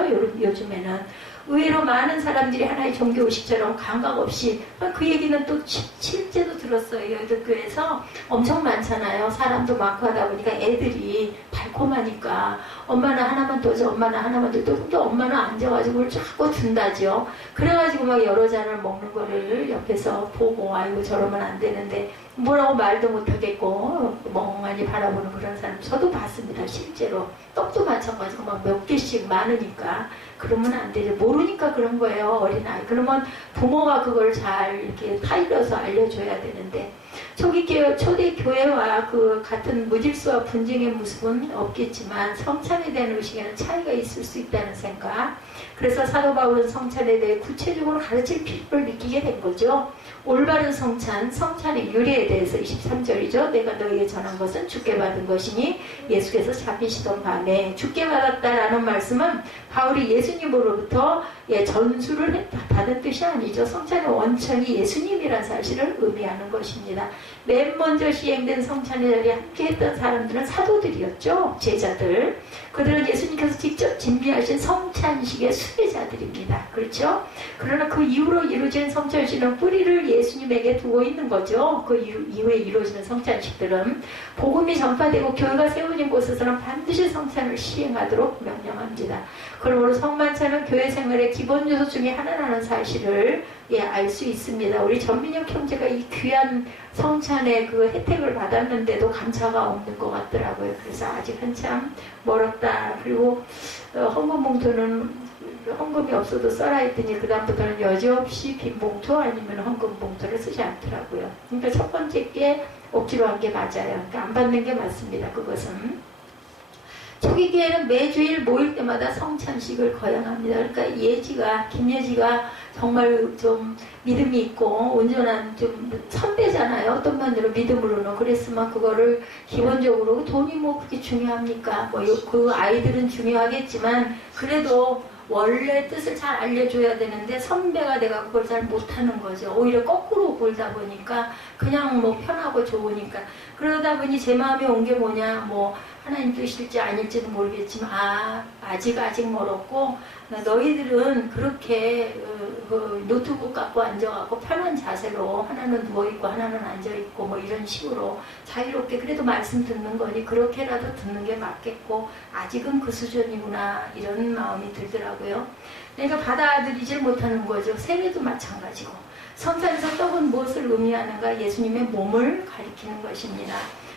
요즘에는. 의외로 많은 사람들이 하나의 종교의식처럼 감각 없이, 그 얘기는 또 실제로 들었어요. 여의도 교회에서 엄청 많잖아요. 사람도 많고 하다 보니까 애들이 달콤하니까 엄마는 하나만 더 줘, 엄마는 하나만 더 줘. 근데 엄마는 앉아가지고 그걸 자꾸 든다죠. 그래가지고 막 여러 잔을 먹는 거를 옆에서 보고, 아이고 저러면 안 되는데 뭐라고 말도 못하겠고 멍하니 바라보는 그런 사람 저도 봤습니다. 실제로 떡도 마찬가지고 막 몇 개씩 많으니까 그러면 안 되죠. 모르니까 그런 거예요, 어린아이. 그러면 부모가 그걸 잘 이렇게 타일러서 알려줘야 되는데, 초대 교회와 그 같은 무질서와 분쟁의 모습은 없겠지만 성찬에 대한 의식에는 차이가 있을 수 있다는 생각. 그래서 사도 바울은 성찬에 대해 구체적으로 가르칠 필요를 느끼게 된 거죠. 올바른 성찬의 유래에 대해서 23절이죠. 내가 너에게 전한 것은 주께 받은 것이니 예수께서 잡히시던 밤에 주께 받았다라는 말씀은 바울이 예수님으로부터 전수를 받은 뜻이 아니죠. 성찬의 원천이 예수님이라는 사실을 의미하는 것입니다. 맨 먼저 시행된 성찬의 자리에 함께했던 사람들은 사도들이었죠. 제자들. 그들은 예수님께서 직접 준비하신 성찬식의 수혜자들입니다. 그렇죠? 그러나 그 이후로 이루어진 성찬식은 뿌리를 예수님에게 두고 있는 거죠. 그 이후에 이루어지는 성찬식들은 복음이 전파되고 교회가 세워진 곳에서는 반드시 성찬을 시행하도록 명령합니다. 그러므로 성만찬은 교회 생활의 기본 요소 중에 하나라는 사실을 알 수 있습니다. 우리 전민혁 형제가 이 귀한 성찬의 그 혜택을 받았는데도 감사가 없는 것 같더라고요. 그래서 아직 한참 멀었다. 그리고 헌금 봉투는 헌금이 없어도 써라 했더니 그 다음부터는 여지없이 빈 봉투 아니면 헌금 봉투를 쓰지 않더라고요. 그러니까 첫 번째 게 억지로 한 게 맞아요. 그러니까 안 받는 게 맞습니다. 그것은. 초기 교회는 매주일 모일 때마다 성찬식을 거행합니다. 그러니까 김예지가 정말 좀 믿음이 있고 온전한 좀 선배잖아요. 어떤 면으로 믿음으로는. 그랬으면 그거를 기본적으로 돈이 뭐 그렇게 중요합니까? 뭐 그 아이들은 중요하겠지만 그래도 원래 뜻을 잘 알려줘야 되는데 선배가 내가 그걸 잘 못하는 거죠. 오히려 거꾸로 굴다 보니까 그냥 뭐 편하고 좋으니까. 그러다 보니 제 마음에 온 게 뭐냐, 뭐 하나님 뜻일지 아닐지는 모르겠지만 아직 멀었고 너희들은 그렇게 노트북 갖고 앉아갖고 편한 자세로 하나는 누워있고 하나는 앉아있고 뭐 이런 식으로 자유롭게 그래도 말씀 듣는 거니 그렇게라도 듣는 게 맞겠고 아직은 그 수준이구나 이런 마음이 들더라고요. 그러니까 받아들이질 못하는 거죠. 세례도 마찬가지고. 성찬에서 떡은 무엇을 의미하는가? 예수님의 몸을 가리키는 것입니다.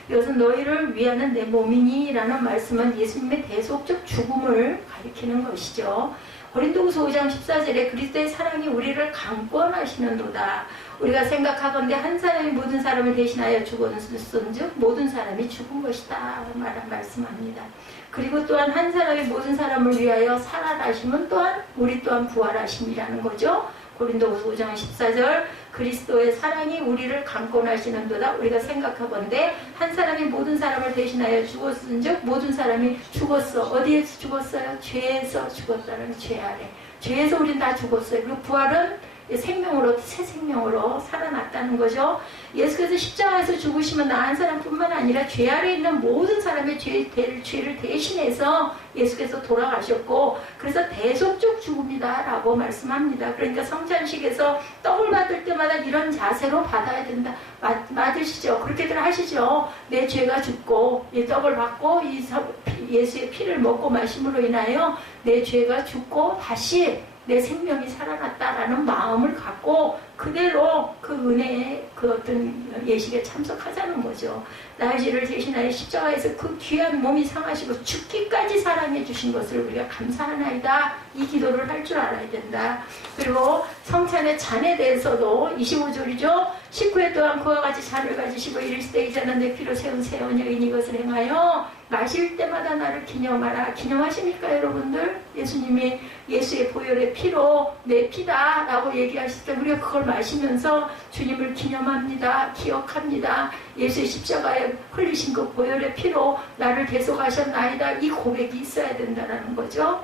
이것은 너희를 위하는 내 몸이니 라는 말씀은 예수님의 대속적 죽음을 가리키는 것이죠. 고린도후서 5장 14절에 그리스도의 사랑이 우리를 강권하시는도다. 우리가 생각하건대 한 사람이 모든 사람을 대신하여 죽었은즉 모든 사람이 죽은 것이다 말씀합니다. 그리고 또한 한 사람이 모든 사람을 위하여 살아나심은 또한 우리 또한 부활하심이라는 거죠. 고린도후서 5장 14절 그리스도의 사랑이 우리를 강권하시는도다. 우리가 생각하건대 한 사람이 모든 사람을 대신하여 죽었은즉 모든 사람이 죽었어. 어디에서 죽었어요? 죄에서 죽었다는 죄 아래. 죄에서 우린 다 죽었어요. 그리고 부활은 생명으로 새 생명으로 살아났다는 거죠. 예수께서 십자가에서 죽으시면 나 한 사람뿐만 아니라 죄 아래 있는 모든 사람의 죄를 대신해서 예수께서 돌아가셨고 그래서 대속적 죽음이다라고 말씀합니다. 그러니까 성찬식에서 떡을 받을 때마다 이런 자세로 받아야 된다. 맞으시죠? 그렇게들 하시죠. 내 죄가 죽고 이 떡을 받고 이 예수의 피를 먹고 마심으로 인하여 내 죄가 죽고 다시 내 생명이 살아났다라는 마음을 갖고 그대로 그 은혜의 그 어떤 예식에 참석하자는 거죠. 나의 죄를 대신하여 십자가에서 그 귀한 몸이 상하시고 죽기까지 사랑해 주신 것을 우리가 감사하나이다. 이 기도를 할 줄 알아야 된다. 그리고 성찬의 잔에 대해서도 25절이죠. 19회 동안 그와 같이 잔을 가지시고 이르시되 이 잔은 내 피로 세운 새 언약이니 이것을 행하여 마실 때마다 나를 기념하라. 기념하십니까 여러분들? 예수님이 예수의 보혈의 피로 내 피다 라고 얘기하실 때 우리가 그걸 마시면서 주님을 기념합니다. 기억합니다. 예수의 십자가에 흘리신 그 보혈의 피로 나를 대속하셨나이다. 이 고백이 있어야 된다는 거죠.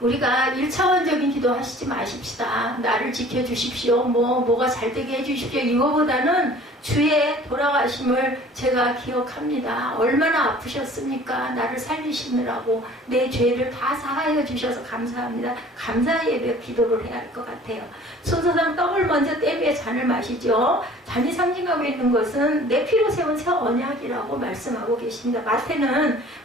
우리가 1차원적인 기도 하시지 마십시다. 나를 지켜주십시오. 뭐가 잘되게 해주십시오. 이거보다는 주의 돌아가심을 제가 기억합니다. 얼마나 아프셨습니까? 나를 살리시느라고 내 죄를 다 사하여 주셔서 감사합니다. 감사 예배 기도를 해야 할 것 같아요. 순서상 떡을 먼저 떼며 잔을 마시죠. 잔이 상징하고 있는 것은 내 피로 세운 새 언약이라고 말씀하고 계십니다.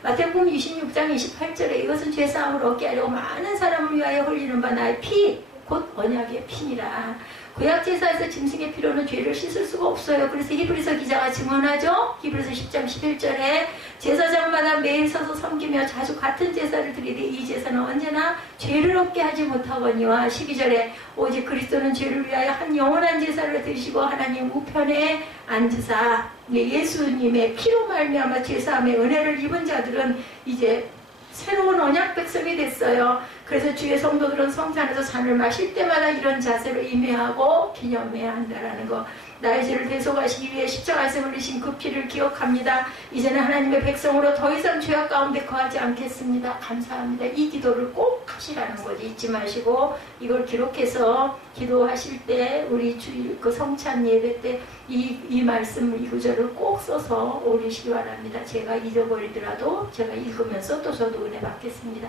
마태복음 26장 28절에 이것은 죄사함을 얻게 하려고 많은 사람을 위하여 흘리는 바 나의 피, 곧 언약의 피니라. 구약제사에서 짐승의 피로는 죄를 씻을 수가 없어요. 그래서 히브리서 기자가 증언하죠. 히브리서 10장 11절에 제사장마다 매일 서서 섬기며 자주 같은 제사를 드리되 이 제사는 언제나 죄를 얻게 하지 못하거니와 12절에 오직 그리스도는 죄를 위하여 한 영원한 제사를 드시고 하나님 우편에 앉으사 예수님의 피로 말미암아 제사함의 은혜를 입은 자들은 이제 새로운 언약 백성이 됐어요. 그래서 주의 성도들은 성찬에서 잔을 마실 때마다 이런 자세로 임해하고 기념해야 한다라는 거. 나의 죄를 대속하시기 위해 십자가에서 흘리신 그 피를 기억합니다. 이제는 하나님의 백성으로 더 이상 죄악 가운데 거하지 않겠습니다. 감사합니다. 이 기도를 꼭 하시라는 거지. 잊지 마시고 이걸 기록해서 기도하실 때 우리 그 성찬 예배 때 이 말씀 이 구절을 꼭 써서 올리시기 바랍니다. 제가 잊어버리더라도 제가 읽으면서 또 저도 은혜 받겠습니다.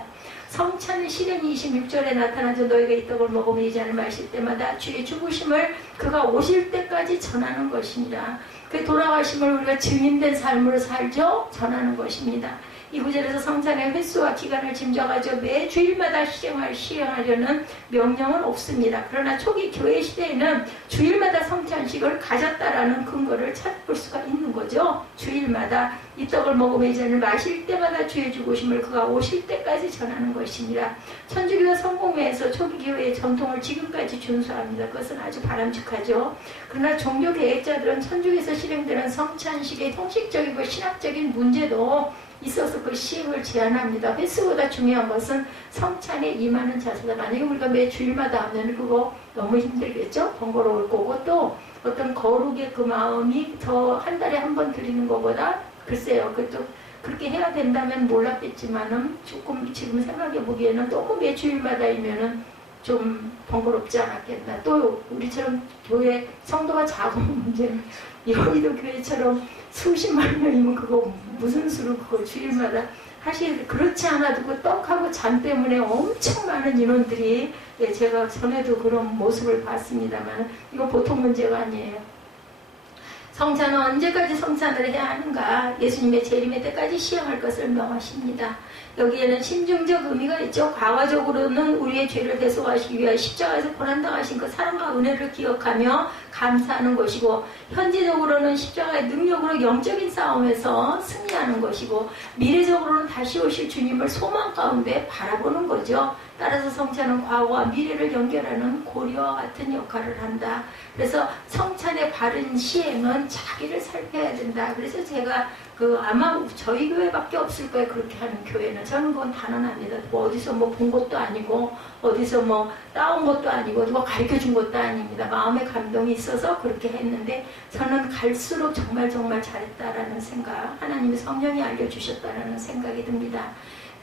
성찬의 실행이 26절에 나타나죠. 너희가 이 떡을 먹으면 이 잔을 마실 때마다 주의 죽으심을 그가 오실 때까지 전하는 것이니라. 그 돌아가심을 우리가 증인된 삶으로 살죠. 전하는 것입니다. 이 구절에서 성찬의 횟수와 기간을 짐작하죠. 매 주일마다 시행하려는 명령은 없습니다. 그러나 초기 교회 시대에는 주일마다 성찬식을 가졌다라는 근거를 찾을 수가 있는 거죠. 주일마다 이 떡을 먹으며 이 잔을 마실 때마다 주의 죽으심을 그가 오실 때까지 전하는 것입니다. 천주교와 성공회에서 초기 교회의 전통을 지금까지 준수합니다. 그것은 아주 바람직하죠. 그러나 종교 계획자들은 천주교에서 실행되는 성찬식의 형식적이고 신학적인 문제도 있어서 그 시행을 제한합니다. 횟수보다 중요한 것은 성찬에 임하는 자세다. 만약에 우리가 매 주일마다 하면 그거 너무 힘들겠죠? 번거로울 거고 또 어떤 거룩의 그 마음이 더 한 달에 한 번 드리는 것보다 글쎄요. 그것도 그렇게 해야 된다면 몰랐겠지만은 조금 지금 생각해 보기에는 너무 매 주일마다이면은 좀 번거롭지 않았겠나. 또 우리처럼 교회 성도가 작은 문제는 여의도 교회처럼 수십만 명이면 그거 무슨 수로 그거 주일마다 사실 그렇지 않아도 그 떡하고 잔 때문에 엄청 많은 인원들이 제가 전에도 그런 모습을 봤습니다만 이거 보통 문제가 아니에요. 성찬은 언제까지 성찬을 해야 하는가? 예수님의 재림의 때까지 시행할 것을 명하십니다. 여기에는 심중적 의미가 있죠. 과거적으로는 우리의 죄를 대속하시기 위해 십자가에서 고난당하신 그 사랑과 은혜를 기억하며 감사하는 것이고, 현재적으로는 십자가의 능력으로 영적인 싸움에서 승리하는 것이고, 미래적으로는 다시 오실 주님을 소망 가운데 바라보는 거죠. 따라서 성찬은 과거와 미래를 연결하는 고리와 같은 역할을 한다. 그래서 성찬의 바른 시행은 자기를 살펴야 된다. 그래서 제가 아마 저희 교회밖에 없을 거예요. 그렇게 하는 교회는. 저는 그건 단언합니다. 뭐 어디서 본 것도 아니고 어디서 따온 것도 아니고 누가 가르쳐 준 것도 아닙니다. 마음의 감동이 있어서 그렇게 했는데 저는 갈수록 정말 잘했다라는 생각, 하나님의 성령이 알려주셨다라는 생각이 듭니다.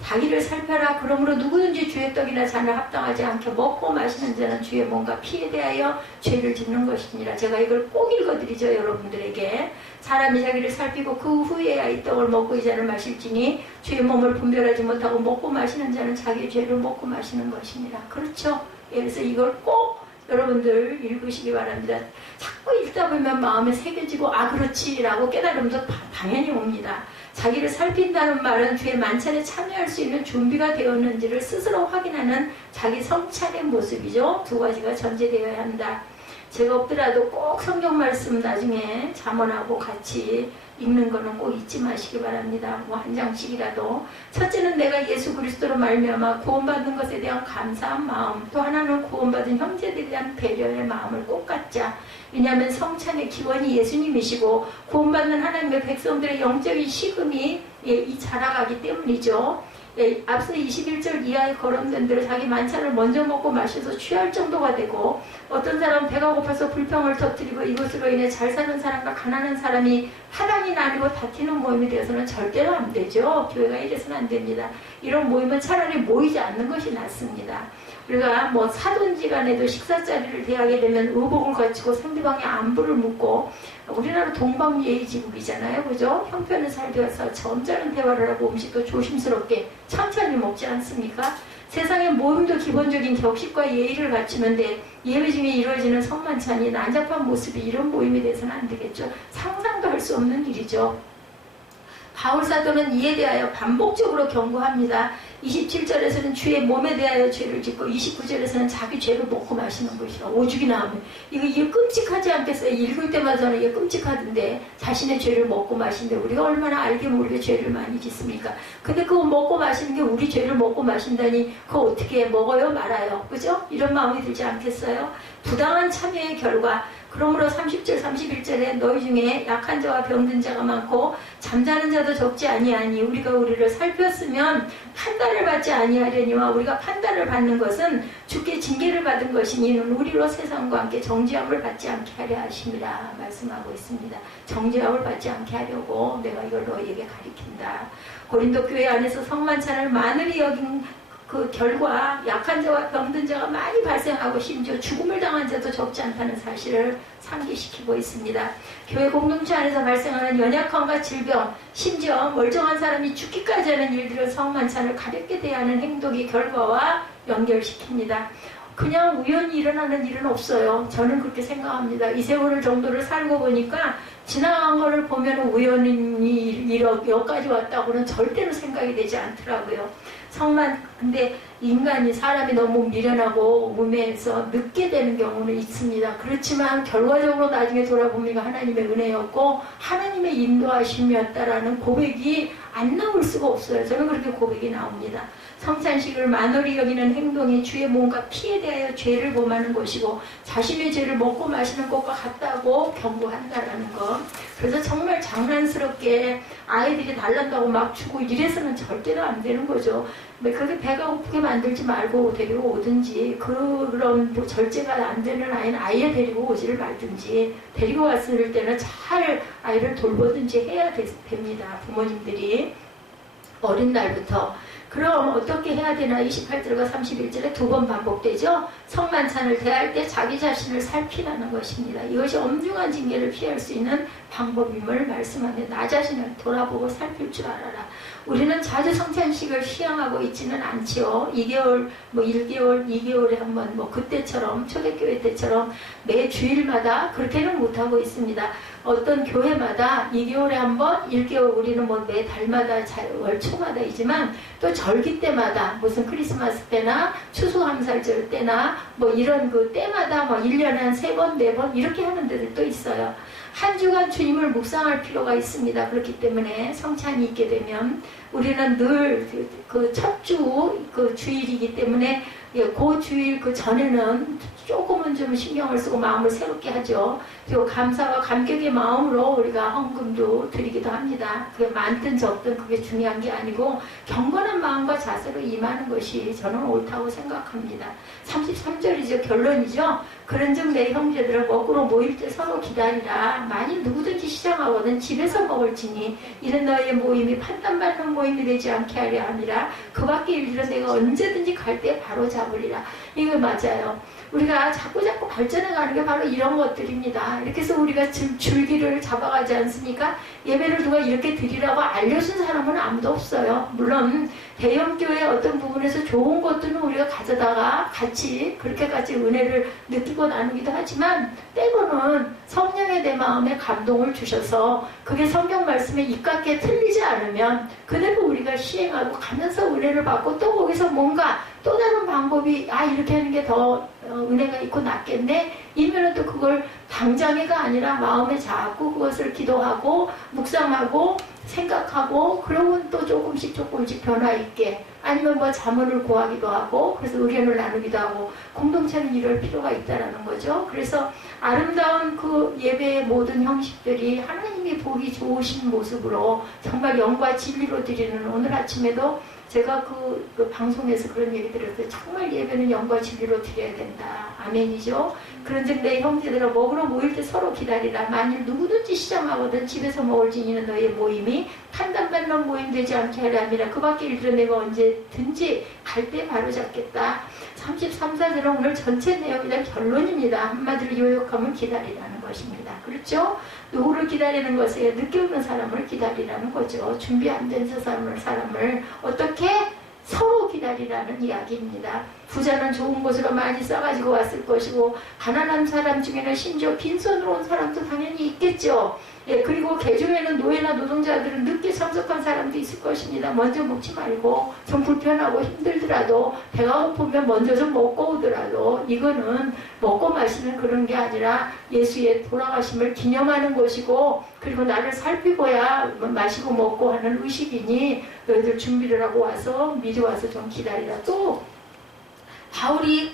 자기를 살펴라. 그러므로 누구든지 주의 떡이나 잔을 합당하지 않게 먹고 마시는 자는 주의 몸과 피에 대하여 죄를 짓는 것이니라. 제가 이걸 꼭 읽어드리죠. 여러분들에게. 사람이 자기를 살피고 그 후에야 이 떡을 먹고 이 잔을 마실지니 주의 몸을 분별하지 못하고 먹고 마시는 자는 자기 죄를 먹고 마시는 것이니라. 그렇죠. 그래서 이걸 꼭 여러분들 읽으시기 바랍니다. 자꾸 읽다 보면 마음에 새겨지고 그렇지라고 깨달음도 당연히 옵니다. 자기를 살핀다는 말은 주의 만찬에 참여할 수 있는 준비가 되었는지를 스스로 확인하는 자기 성찬의 모습이죠. 두 가지가 전제되어야 한다. 제가 없더라도 꼭 성경 말씀 나중에 잠언하고 같이 읽는 거는 꼭 잊지 마시기 바랍니다. 한 장씩이라도. 첫째는 내가 예수 그리스도로 말미암아 구원받는 것에 대한 감사한 마음, 또 하나는 구원받은 형제들에 대한 배려의 마음을 꼭 갖자. 왜냐하면 성찬의 기원이 예수님이시고 구원받는 하나님의 백성들의 영적인 식음이 자라가기 때문이죠. 앞서 21절 이하에 거론된 대로 자기 만찬을 먼저 먹고 마셔서 취할 정도가 되고, 어떤 사람은 배가 고파서 불평을 터뜨리고 이것으로 인해 잘 사는 사람과 가난한 사람이 파당이 나뉘고 다투는 모임이 되어서는 절대로 안 되죠. 교회가 이래서는 안 됩니다. 이런 모임은 차라리 모이지 않는 것이 낫습니다. 우리가 뭐 사돈지간에도 식사자리를 대하게 되면 의복을 거치고 상대방의 안부를 묻고, 우리나라 동방예의지국이잖아요, 그죠? 형편을 살펴서 점잖은 대화를 하고 음식도 조심스럽게 천천히 먹지 않습니까? 세상의 모임도 기본적인 격식과 예의를 갖추는데 예배 중에 이루어지는 성만찬이 난잡한 모습이 이런 모임이 돼서는 안 되겠죠. 상상도 할 수 없는 일이죠. 바울 사도는 이에 대하여 반복적으로 경고합니다. 27절에서는 주의 몸에 대하여 죄를 짓고 29절에서는 자기 죄를 먹고 마시는 것이라. 오죽이 나오면 이거 끔찍하지 않겠어요? 읽을 때마다 저는 이게 끔찍하던데, 자신의 죄를 먹고 마신데 우리가 얼마나 알게 모르게 죄를 많이 짓습니까? 근데 그거 먹고 마시는 게 우리 죄를 먹고 마신다니 그거 어떻게 먹어요? 말아요? 그죠? 이런 마음이 들지 않겠어요? 부당한 참여의 결과, 그러므로 30절 31절에 너희 중에 약한 자와 병든 자가 많고 잠자는 자도 적지 아니하니 우리가 우리를 살폈으면 판단을 받지 아니하려니와 우리가 판단을 받는 것은 주께 징계를 받은 것이니 이는 우리로 세상과 함께 정죄함을 받지 않게 하려 하심이라 말씀하고 있습니다. 정죄함을 받지 않게 하려고 내가 이걸 너희에게 가리킨다. 고린도 교회 안에서 성만찬을 만으리 여긴 그 결과 약한 자와 병든 자가 많이 발생하고 심지어 죽음을 당한 자도 적지 않다는 사실을 상기시키고 있습니다. 교회 공동체 안에서 발생하는 연약함과 질병, 심지어 멀쩡한 사람이 죽기까지 하는 일들을 성만찬을 가볍게 대하는 행동의 결과와 연결시킵니다. 그냥 우연히 일어나는 일은 없어요. 저는 그렇게 생각합니다. 이 세월 정도를 살고 보니까 지나간 거를 보면 우연히 여기까지 왔다고는 절대로 생각이 되지 않더라고요. 근데 인간이, 사람이 너무 미련하고 우매해서 늦게 되는 경우는 있습니다. 그렇지만 결과적으로 나중에 돌아보니까 하나님의 은혜였고 하나님의 인도하심이었다라는 고백이 안 나올 수가 없어요. 저는 그렇게 고백이 나옵니다. 성찬식을 만홀히 여기는 행동이 주의 몸과 피에 대하여 죄를 범하는 것이고 자신의 죄를 먹고 마시는 것과 같다고 경고한다라는 것. 그래서 정말 장난스럽게 아이들이 달란다고 막 주고 이래서는 절대로 안 되는 거죠. 그렇게 배가 고프게 만들지 말고 데리고 오든지, 그런 뭐 절제가 안 되는 아이는 아예 데리고 오지를 말든지, 데리고 왔을 때는 잘 아이를 돌보든지 해야 됩니다. 부모님들이 어린 날부터. 그럼 어떻게 해야 되나? 28절과 31절에 두 번 반복되죠. 성만찬을 대할 때 자기 자신을 살피라는 것입니다. 이것이 엄중한 징계를 피할 수 있는 방법임을 말씀합니다. 나 자신을 돌아보고 살필 줄 알아라. 우리는 자주 성찬식을 시행하고 있지는 않지요. 2개월, 1개월, 2개월에 한 번, 그때처럼, 초대교회 때처럼 매 주일마다 그렇게는 못하고 있습니다. 어떤 교회마다 2개월에 한 번, 1개월, 우리는 매 달마다, 월초마다이지만 또 절기 때마다, 무슨 크리스마스 때나 추수감사절 때나 이런 그 때마다 1년에 한 3번, 4번 이렇게 하는 데들도 있어요. 한 주간 주님을 묵상할 필요가 있습니다. 그렇기 때문에 성찬이 있게 되면 우리는 늘 그 첫 주 그 주일이기 때문에 그 주일 그 전에는 조금은 좀 신경을 쓰고 마음을 새롭게 하죠. 그리고 감사와 감격의 마음으로 우리가 헌금도 드리기도 합니다. 그게 많든 적든 그게 중요한 게 아니고 경건한 마음과 자세로 임하는 것이 저는 옳다고 생각합니다. 33절이죠. 결론이죠. 그런즉 내 형제들을 거꾸로 모일 때 서로 기다리라. 만일 누구든지 시장하거든 집에서 먹을지니 이는 너희의 모임이 판단받는 모임이 되지 않게 하려 함이라. 그 밖에 일들은 내가 언제든지 갈 때 바로 잡으리라. 이거 맞아요. 우리가 자꾸 발전해가는 게 바로 이런 것들입니다. 이렇게 해서 우리가 줄기를 잡아가지 않습니까? 예배를 누가 이렇게 드리라고 알려준 사람은 아무도 없어요. 물론 대형교회 어떤 부분에서 좋은 것들은 우리가 가져다가 같이 그렇게까지 은혜를 느끼고 나누기도 하지만, 때로는 성령의 내 마음에 감동을 주셔서 그게 성경 말씀에 입각해 틀리지 않으면 그대로 우리가 시행하고 가면서 은혜를 받고, 또 거기서 뭔가 또 다른 방법이 이렇게 하는 게 더 은혜가 있고 낫겠네, 이면은 또 그걸 당장에가 아니라 마음에 잡고 그것을 기도하고 묵상하고 생각하고, 그러면 또 조금씩 변화 있게, 아니면 자문을 구하기도 하고, 그래서 의견을 나누기도 하고, 공동체는 이럴 필요가 있다라는 거죠. 그래서 아름다운 그 예배의 모든 형식들이 하나님이 보기 좋으신 모습으로 정말 영과 진리로 드리는, 오늘 아침에도 제가 그 방송에서 그런 얘기 들었어요. 정말 예배는 영과 진리로 드려야 된다. 아멘이죠. 그런즉 내 형제들아 먹으러 모일 때 서로 기다리라. 만일 누구든지 시장하거든 집에서 먹을 지니는 너의 모임이 판단받는 모임 되지 않게 하려 함이라. 그 밖에 일들은 내가 언제든지 갈 때 바로 잡겠다. 33, 4절은 오늘 전체 내용이란 결론입니다. 한마디로 요약하면 기다리라는 것입니다. 그렇죠? 누구를 기다리는 것에 늦게 오는 사람을 기다리라는 거죠. 준비 안 된 사람을 어떻게 서로 기다리라는 이야기입니다. 부자는 좋은 곳으로 많이 싸가지고 왔을 것이고 가난한 사람 중에는 심지어 빈손으로 온 사람도 당연히 있겠죠. 예, 그리고 개중에는 노예나 노동자들은 늦게 참석한 사람도 있을 것입니다. 먼저 먹지 말고 좀 불편하고 힘들더라도 배가 고프면 먼저 좀 먹고 오더라도 이거는 먹고 마시는 그런 게 아니라 예수의 돌아가심을 기념하는 것이고 그리고 나를 살피고야 마시고 먹고 하는 의식이니 너희들 준비를 하고 와서 미리 와서 좀 기다리라. 또 바울이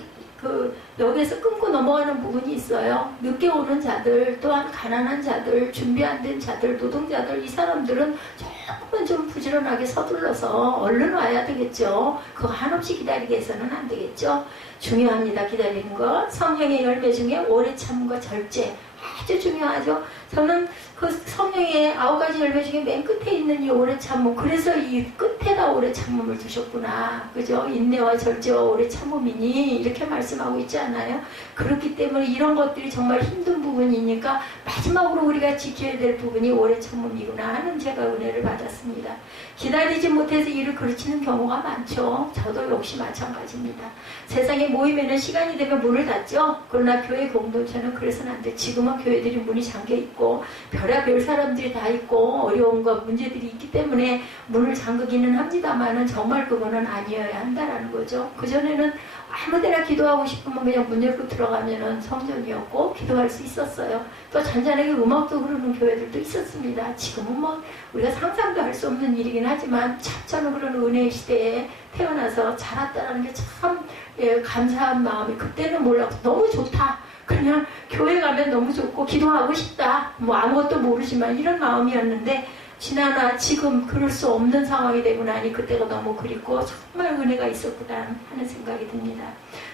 여기에서 끊고 넘어가는 부분이 있어요. 늦게 오는 자들, 또한 가난한 자들, 준비 안 된 자들, 노동자들, 이 사람들은 조금은 좀 부지런하게 서둘러서 얼른 와야 되겠죠. 그거 한없이 기다리게 해서는 안 되겠죠. 중요합니다. 기다리는 것. 성령의 열매 중에 오래 참음과 절제. 아주 중요하죠. 저는 그 성령의 9가지 열매 중에 맨 끝에 있는 이 오래 참음, 그래서 이 끝에다 오래 참음을 두셨구나. 그죠? 인내와 절제와 오래 참음이니 이렇게 말씀하고 있지 않아요? 그렇기 때문에 이런 것들이 정말 힘든 부분이니까 마지막으로 우리가 지켜야 될 부분이 오래 참음이구나 하는 제가 은혜를 받았습니다. 기다리지 못해서 일을 그르치는 경우가 많죠. 저도 역시 마찬가지입니다. 세상에 모임에는 시간이 되면 문을 닫죠. 그러나 교회 공동체는 그래서는 안 돼. 지금은 교회들이 문이 잠겨있고 별의별 사람들이 다 있고 어려운 것 문제들이 있기 때문에 문을 잠그기는 합니다만은 정말 그거는 아니어야 한다라는 거죠. 그전에는 아무데나 기도하고 싶으면 그냥 문 열고 들어가면은 성전이었고 기도할 수 있었어요. 또 잔잔하게 음악도 흐르는 교회들도 있었습니다. 지금은 뭐 우리가 상상도 할 수 없는 일이긴 하지만 참 저는 그런 은혜의 시대에 태어나서 자랐다는 게 참 감사한 마음이 그때는 몰랐고 너무 좋다. 그냥 교회 가면 너무 좋고 기도하고 싶다. 뭐 아무것도 모르지만 이런 마음이었는데 지나나 지금 그럴 수 없는 상황이 되고 나니 그때가 너무 그립고 정말 은혜가 있었구나 하는 생각이 듭니다.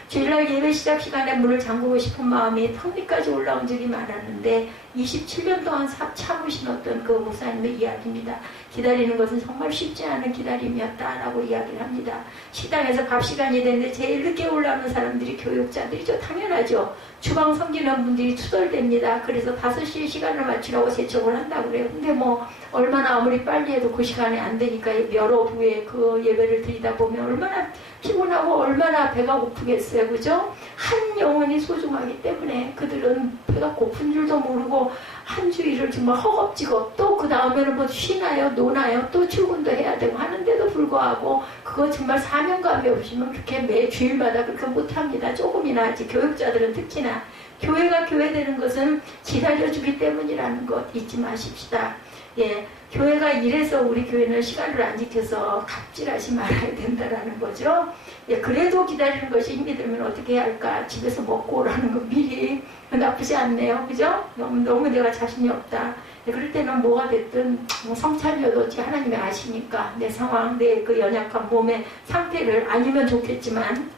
주일날 예배 시작 시간에 문을 잠그고 싶은 마음이 턱 밑까지 올라온 적이 많았는데 27년 동안 참으신 어떤 그 목사님의 이야기입니다. 기다리는 것은 정말 쉽지 않은 기다림이었다라고 이야기를 합니다. 식당에서 밥 시간이 됐는데 제일 늦게 올라오는 사람들이 교육자들이죠. 당연하죠. 주방 섬기는 분들이 투덜댑니다. 그래서 5시에 시간을 맞추라고 재촉을 한다고 그래요. 근데 뭐 얼마나 아무리 빨리 해도 그 시간에 안 되니까 여러 부에 그 예배를 드리다 보면 얼마나 피곤하고 얼마나 배가 고프겠어요. 그죠? 한 영혼이 소중하기 때문에 그들은 배가 고픈 줄도 모르고 한 주일을 정말 허겁지겁 또 그 다음에는 뭐 쉬나요 노나요 또 출근도 해야 되고 하는데도 불구하고 그거 정말 사명감이 없으면 그렇게 매 주일마다 그렇게 못합니다. 조금이나 하지. 교육자들은 특히나 교회가 교회되는 것은 기다려주기 때문이라는 것 잊지 마십시다. 예, 교회가 이래서 우리 교회는 시간을 안 지켜서 갑질하지 말아야 된다라는 거죠. 예, 그래도 기다리는 것이 힘이 들면 어떻게 해야 할까? 집에서 먹고 오라는 거 미리 나쁘지 않네요. 그죠? 너무 내가 자신이 없다. 예, 그럴 때는 뭐가 됐든 뭐 성찰이어도 어찌 하나님이 아시니까 내 상황, 내 그 연약한 몸의 상태를 아니면 좋겠지만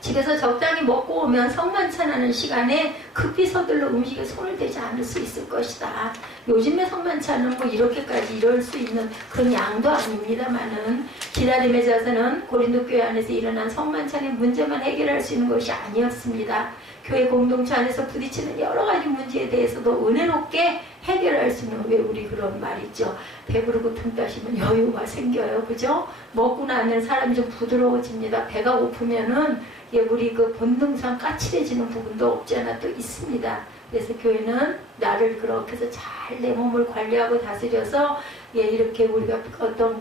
집에서 적당히 먹고 오면 성만찬하는 시간에 급히 서둘러 음식에 손을 대지 않을 수 있을 것이다. 요즘의 성만찬은 뭐 이렇게까지 이럴 수 있는 그런 양도 아닙니다만은 기다림의 자세는 고린도 교회 안에서 일어난 성만찬의 문제만 해결할 수 있는 것이 아니었습니다. 교회 공동체 안에서 부딪히는 여러 가지 문제에 대해서도 은혜롭게 해결할 수 있는, 왜 우리 그런 말 있죠. 배부르고 등 따시면 여유가 생겨요. 그죠? 먹고 나면 사람이 좀 부드러워집니다. 배가 고프면은 우리 그 본능상 까칠해지는 부분도 없지 않아 또 있습니다. 그래서 교회는 나를 그렇게 해서 잘 내 몸을 관리하고 다스려서 이렇게 우리가 어떤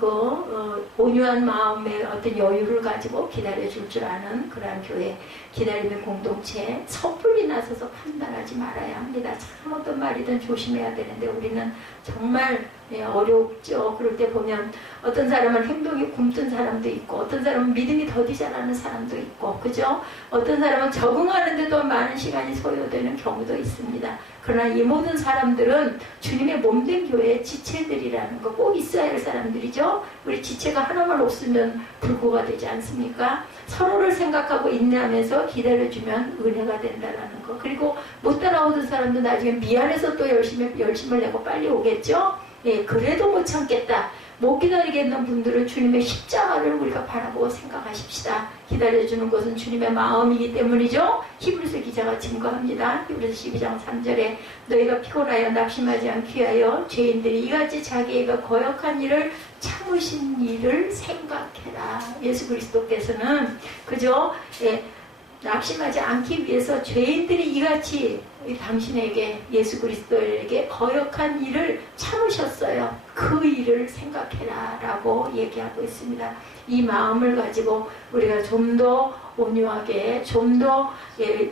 온유한 마음의 어떤 여유를 가지고 기다려줄 줄 아는 그러한 교회, 기다림의 공동체, 섣불리 나서서 판단하지 말아야 합니다. 참 어떤 말이든 조심해야 되는데 우리는 정말 어렵죠. 그럴 때 보면 어떤 사람은 행동이 굼뜬 사람도 있고 어떤 사람은 믿음이 더디 자라는 사람도 있고 그죠? 어떤 사람은 적응하는데도 많은 시간이 소요되는 경우도 있습니다. 있습니다. 그러나 이 모든 사람들은 주님의 몸된 교회의 지체들이라는 거 꼭 있어야 할 사람들이죠. 우리 지체가 하나만 없으면 불구가 되지 않습니까? 서로를 생각하고 인내하면서 기다려주면 은혜가 된다는 거. 그리고 못 따라오던 사람도 나중에 미안해서 또 열심을 내고 빨리 오겠죠. 예, 그래도 못 참겠다. 못 기다리겠는 분들은 주님의 십자가를 우리가 바라보고 생각하십시다. 기다려주는 것은 주님의 마음이기 때문이죠. 히브리서 기자가 증거합니다. 히브리서 12장 3절에 너희가 피곤하여 낙심하지 않기 위하여 죄인들이 이같이 자기가 거역한 일을 참으신 일을 생각해라. 예수 그리스도께서는 그저 낙심하지 않기 위해서 죄인들이 이같이 당신에게 예수 그리스도에게 거역한 일을 참으셨어요. 그 일을 생각해라 라고 얘기하고 있습니다. 이 마음을 가지고 우리가 좀 더 온유하게 좀 더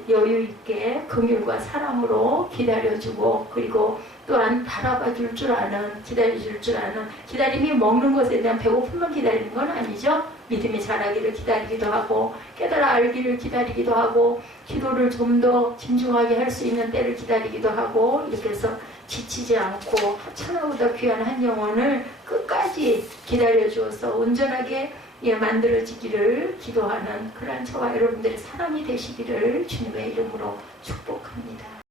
여유 있게 긍휼과 사랑으로 기다려주고 그리고 또한 바라봐 줄 줄 아는 기다려줄 줄 아는 기다림이 먹는 것에 대한 배고픔만 기다리는 건 아니죠. 믿음이 자라기를 기다리기도 하고 깨달아 알기를 기다리기도 하고 기도를 좀 더 진중하게 할 수 있는 때를 기다리기도 하고 이렇게 해서 지치지 않고 천하보다 귀한 한 영혼을 끝까지 기다려주어서 온전하게 만들어지기를 기도하는 그러한 저와 여러분들의 사람이 되시기를 주님의 이름으로 축복합니다.